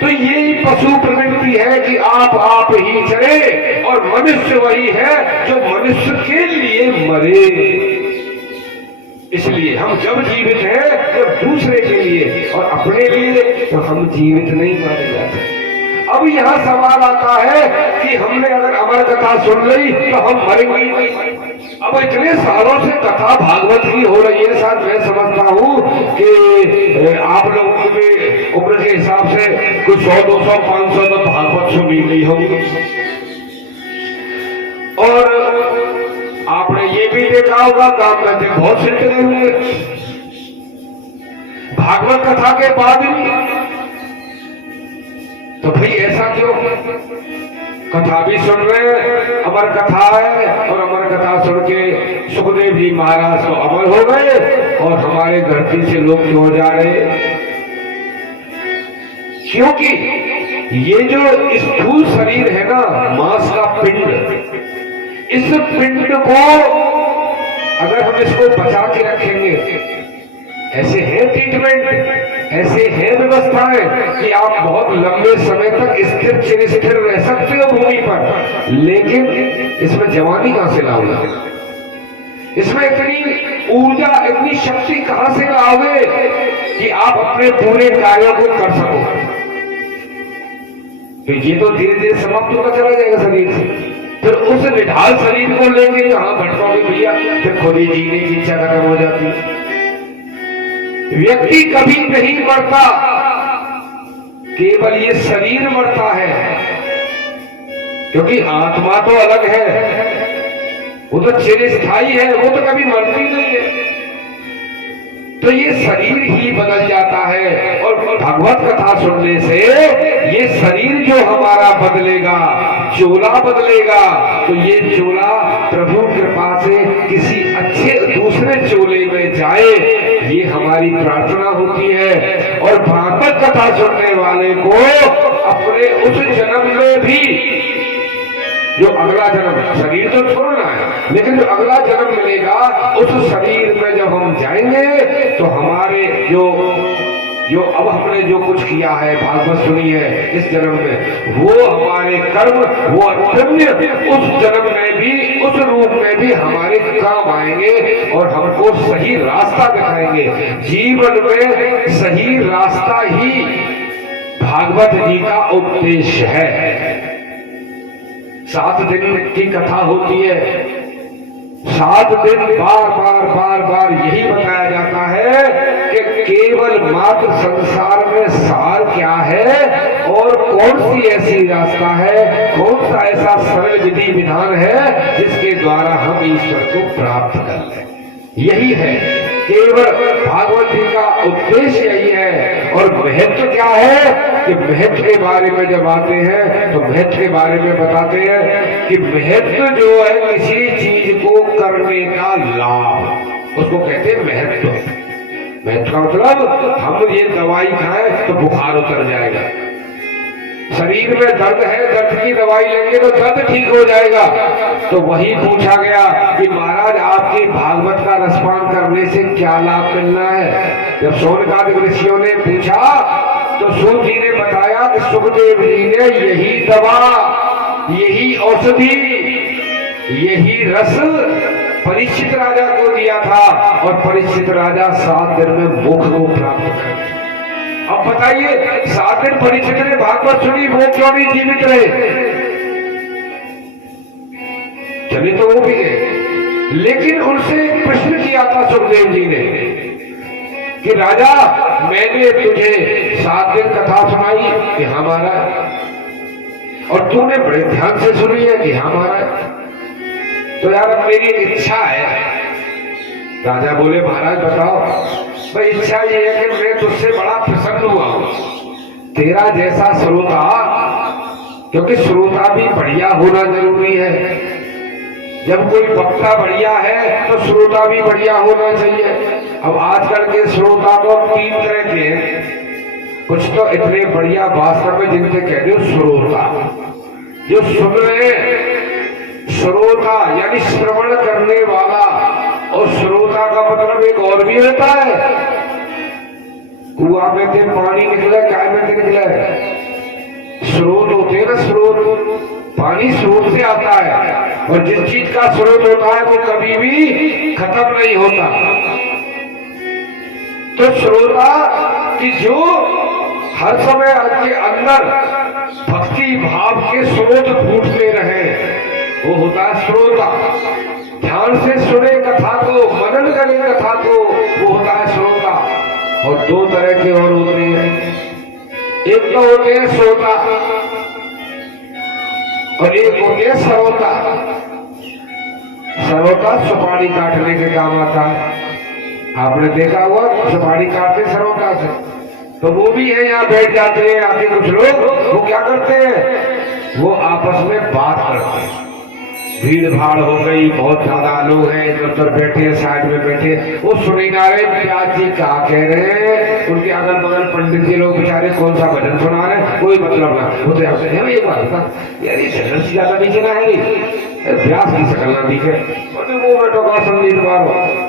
तो यही पशु प्रवृत्ति है कि आप ही चले, और मनुष्य वही है जो मनुष्य के लिए मरे। इसलिए हम जब जीवित हैं तो दूसरे के लिए, और अपने लिए तो हम जीवित नहीं माने जाते। अब यहाँ सवाल आता है कि हमने अगर अमर कथा सुन ली तो हम मरेंगे नहीं। अब इतने सालों से कथा भागवत की हो रही है, साथ मैं समझता हूँ कि आप लोगों की उम्र के हिसाब से कुछ 100, 200, 500 तो भागवत सुनी गई होगी। और आपने ये भी देखा होगा, काम करते बहुत से चले हुए भागवत कथा के बाद भी। तो भाई ऐसा क्यों? कथा भी सुन रहे हैं, अमर कथा है, और अमर कथा सुन के सुखदेव जी महाराज तो अमर हो गए, और हमारे धरती से लोग क्यों जा रहे? क्योंकि ये जो स्थूल शरीर है ना, मांस का पिंड, इस पिंड को अगर हम इसको बचा के रखेंगे, ऐसे है ट्रीटमेंट, ऐसे है व्यवस्थाएं कि आप बहुत लंबे समय तक स्थिर रह सकते हो भूमि पर, लेकिन इसमें जवानी कहां से लाओगे? इसमें इतनी ऊर्जा, इतनी शक्ति कहां से लाओगे कि आप अपने पूरे कार्यों को कर सको? तो ये तो धीरे धीरे समाप्त होता चला जाएगा शरीर से। फिर उस निढाल शरीर को लेके कहां भटकोगे भैया? फिर खुद ही जीने की इच्छा खत्म हो जाती है। व्यक्ति कभी नहीं मरता, केवल ये शरीर मरता है, क्योंकि आत्मा तो अलग है, वो तो चिरस्थायी है, वो तो कभी मरती नहीं है। तो ये शरीर ही बदल जाता है। और भगवत कथा सुनने से ये शरीर जो हमारा बदलेगा, चोला बदलेगा, तो ये चोला प्रभु कृपा से किसी अच्छे दूसरे चोले में जाए, ये हमारी प्रार्थना होती है। और भागवत कथा सुनने वाले को अपने उस जन्म में भी, जो अगला जन्म, शरीर तो छोड़ना है, लेकिन जो अगला जन्म मिलेगा उस शरीर में जब हम जाएंगे तो हमारे जो अब हमने जो कुछ किया है, भागवत सुनी है इस जन्म में, वो हमारे कर्म, वो पुण्य उस जन्म में भी, उस रूप में भी हमारे काम आएंगे और हमको सही रास्ता दिखाएंगे। जीवन में सही रास्ता ही भागवत जी का उपदेश है। 7 दिन की कथा होती है, 7 दिन बार बार यही बताया जाता है कि केवल मात्र संसार में सार क्या है और कौन सी ऐसी रास्ता है, कौन सा ऐसा सरल विधि विधान है जिसके द्वारा हम ईश्वर को प्राप्त कर लें। यही है केवल भागवत जी का उद्देश्य, यही है। और महत्व क्या है कि महत्व के बारे में जब आते हैं तो महत्व के बारे में बताते हैं कि महत्व जो है किसी चीज को करने का लाभ, उसको कहते हैं महत्व। महत्व का मतलब हम ये दवाई खाएं तो बुखार उतर जाएगा, शरीर में दर्द है, दर्द की दवाई लेंगे तो दर्द ठीक हो जाएगा। तो वही पूछा गया कि महाराज आपकी भागवत का रसपान करने से क्या लाभ मिलना है। जब शौनकादिक ऋषियों ने पूछा तो सूत जी ने बताया कि सुखदेव जी ने यही दवा, यही औषधि, यही रस परीक्षित राजा को दिया था और परीक्षित राजा 7 दिन में मोक्ष को प्राप्त कर। अब बताइए 7 दिन परीक्षित ने भागवत सुनी, वो क्यों नहीं जीवित रहे? चले तो वो भी गए, लेकिन उनसे एक प्रश्न किया था सुखदेव जी ने कि राजा मैंने तुझे 7 दिन कथा सुनाई कि हमारा, और तूने बड़े ध्यान से सुनी है कि हमारा, तो यार अब मेरी एक इच्छा है। राजा बोले महाराज बताओ। भाई इच्छा ये है कि मैं तुझसे बड़ा प्रसन्न हुआ हूं, तेरा जैसा श्रोता, क्योंकि श्रोता भी बढ़िया होना जरूरी है। जब कोई वक्ता बढ़िया है तो श्रोता भी बढ़िया होना चाहिए। अब आजकल के श्रोता तो 3 तरह के हैं। कुछ तो इतने बढ़िया वास्तव में जिनसे कहते हो श्रोता, जो सुन रहे, श्रोता यानी श्रवण करने वाला। और श्रोता का मतलब एक और भी होता है, कुआं में से पानी निकले, काय में से निकले, स्रोत होते हैं ना, स्रोत, पानी स्रोत से आता है और जिस चीज का स्रोत होता है वो कभी भी खत्म नहीं होता। तो श्रोता कि जो हर समय के अंदर भक्ति भाव के स्रोत फूटते रहे, वो होता है श्रोता। ध्यान से सुने कथा को, मनन करे कथा को, वो होता है श्रोता। और 2 तरह के और होते हैं, एक तो होते हैं श्रोता और एक होते हैं सरोता। सरोता सुपारी काटने के काम आता है, आपने देखा हुआ सुपारी काटते सरोता से, तो वो भी है यहाँ बैठ जाते हैं आके कुछ लोग, वो क्या करते हैं, वो आपस में बात करते हैं। भीड़ भाड़ हो गई, बहुत ज्यादा लोग हैं, इधर उधर बैठे, साइड में बैठे, वो सुनी ना रहे प्याज जी क्या कह रहे हैं। उनके अगल बगल पंडित जी लोग बेचारे कौन सा भजन सुना रहे हैं, कोई मतलब ना। वो तो है ये बात था यार, ये झलर से ज्यादा नीचे ना है, व्यास की शकल ना दिखे, वो बैठो का संगीत बार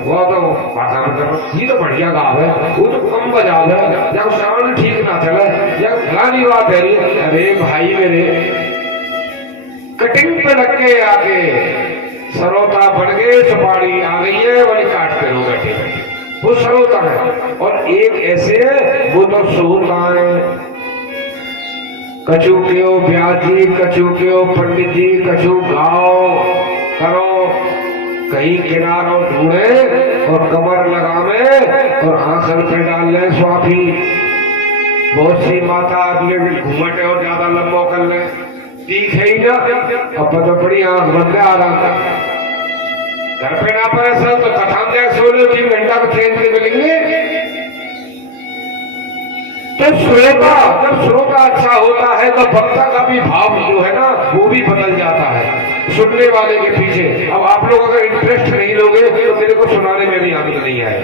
वो तो भाषा मतलब ये तो बढ़िया गाव है, वो तो कम बजाव है, या शान ठीक ना चले, या फलानी बात है। अरे भाई मेरे कटिंग पे लग के आके सरोता बढ़ गए, सुपारी आ गई है, वही काटते रहो बैठे बैठे, वो सरोता है। और एक ऐसे वो तो सोता है, कछु के हो ब्यास जी, कछु के हो पंडित जी, कछु गाओ करो, कहीं किनारों ढूंढे और कमर लगावे और आंखल पे डाल ले स्वाफी। बहुत सी माता अगले घूमटे और ज्यादा लंबो कर ले, दिखे ही ना, अब तो बड़ी आंख बंद आराम कर। घर पे ना पड़े सर तो कथा में जाए सो लो 3 घंटा को चैन के मिलेंगे। तो श्रोता, जब श्रोता अच्छा होता है तो वक्ता का भी भाव जो है ना वो भी बदल जाता है सुनने वाले के पीछे। अब आप लोग अगर इंटरेस्ट नहीं लोगे तो मेरे को सुनाने में भी आनंद नहीं आए।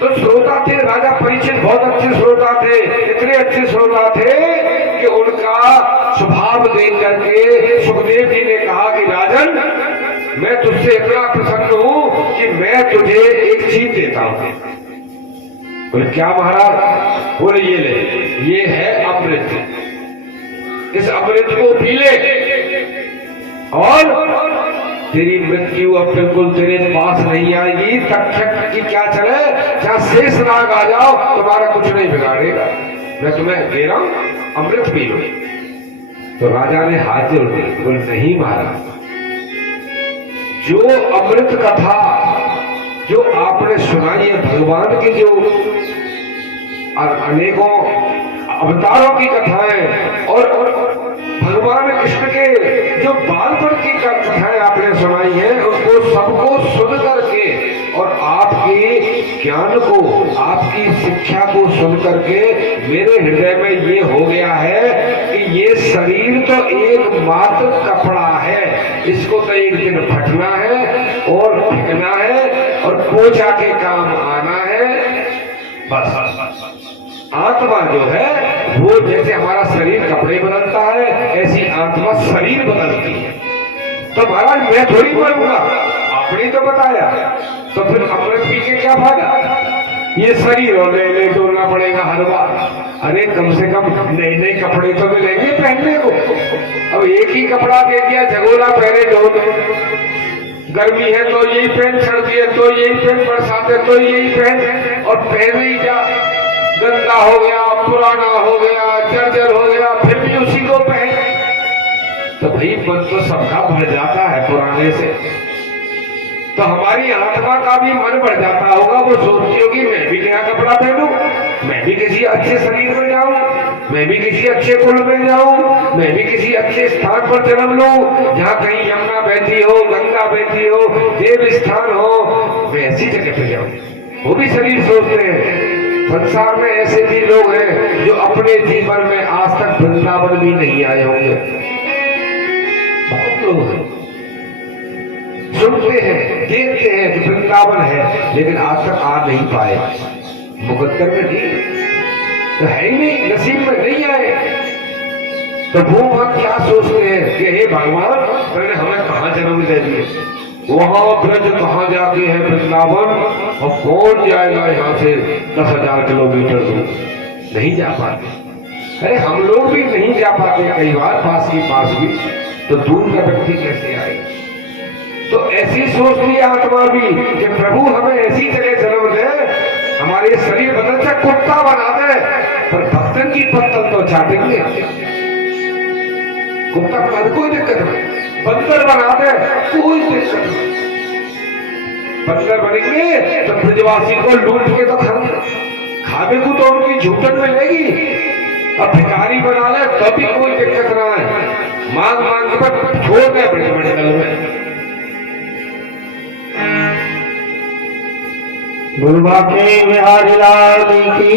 तो श्रोता थे राजा परीक्षित, बहुत अच्छे श्रोता थे, इतने अच्छे श्रोता थे कि उनका स्वभाव देख करके सुखदेव जी ने कहा कि राजन, मैं तुझसे इतना प्रसन्न हूं कि मैं तुझे एक चीज देता हूं। बोले क्या महाराज? बोले ये ले, ये है अमृत, इस अमृत को पी ले और तेरी मृत्यु अब बिल्कुल तेरे पास नहीं आएगी। तक्षक की क्या चले, चाहे शेष नाग आ जाओ, तुम्हारा कुछ नहीं बिगाड़ेगा। मैं तुम्हें दे रहा हूं, अमृत पी लो। तो राजा ने हाथ जोड़ दिए, बोले नहीं महाराज, जो अमृत कथा जो आपने सुनाई है, भगवान की जो अनेकों अवतारों की कथाएं और भगवान कृष्ण के जो बालपन की कथाएं आपने सुनाई है, उसको सबको सुन करके और आपके ज्ञान को, आपकी शिक्षा को सुन करके मेरे हृदय में ये हो गया है कि ये शरीर तो एकमात्र कपड़ा है, इसको तो एक दिन फटना है और फेंकना है और पोछा के काम आना है। बस आत्मा जो है वो जैसे हमारा शरीर कपड़े बदलता है, ऐसी आत्मा शरीर बदलती है। तो महाराज मैं थोड़ी मरूंगा, आपने तो बताया, तो फिर अमृत पी के क्या फायदा? ये शरीर और नए नए तोड़ना पड़ेगा हर बार। अरे कम से कम नए नए कपड़े तो मिलेंगे पहनने को। अब एक ही कपड़ा दे दिया, झगोला पहने दो, गर्मी है तो यही पहन, सर्दी है तो यही पहन, बरसात है तो यही पहन, और पहने ही जा, गंदा हो गया, पुराना हो गया, जर्जर हो गया, फिर भी उसी को पहन। तो भाई मन तो सबका बढ़ जाता है पुराने से। तो हमारी आत्मा का भी मन बढ़ जाता होगा, वो सोचती होगी मैं भी नया कपड़ा पहनूं, मैं भी किसी अच्छे शरीर में जाऊं, मैं भी किसी अच्छे कुल में जाऊं, मैं भी किसी अच्छे स्थान पर जन्म लूं जहां कहीं यमुना बहती हो, गंगा बहती हो, देव स्थान हो, मैं ऐसी जगह पे जाऊं। वो भी शरीर सोचते हैं। संसार में ऐसे भी लोग हैं जो अपने जीवन में आज तक वृंदावन भी नहीं आए होंगे। बहुत लोग हैं, सुनते हैं, देखते हैं कि वृंदावन है, लेकिन आज तक आ नहीं पाए। मुकद्दर में नहीं तो है ही नहीं, नसीब में नहीं आए। तो वो वहां क्या सोचते हैं कि हे भगवान, मैंने हमें कहां जन्म दे दिए, वहां ब्रज कहां जाके है वृंदावन, और कौन जाएगा यहाँ से 10,000 किलोमीटर दूर? नहीं जा पाते। अरे हम लोग भी नहीं जा पाते कई बार, पास की पास भी, तो दूर का व्यक्ति कैसे आए? तो ऐसी सोच ली आत्मा भी कि प्रभु हमें ऐसी जगह जन्म दे, हमारे शरीर बदल से कुत्ता बना दे, पर भक्तन की पत्तल तो चाटेंगे। कुत्ता बना दे कोई दिक्कत नहीं, बंदर बना दे कोई दिक्कत नहीं। बंदर बनेंगे तो ब्रजवासी को लूट के तो खाने को तो उनकी झूठन मिलेगी, और भिखारी बना ले तो भी कोई दिक्कत ना है, मांग मांग के पर छोड़ दे बड़े बड़े दल में। बुलवा के बिहारी लाल की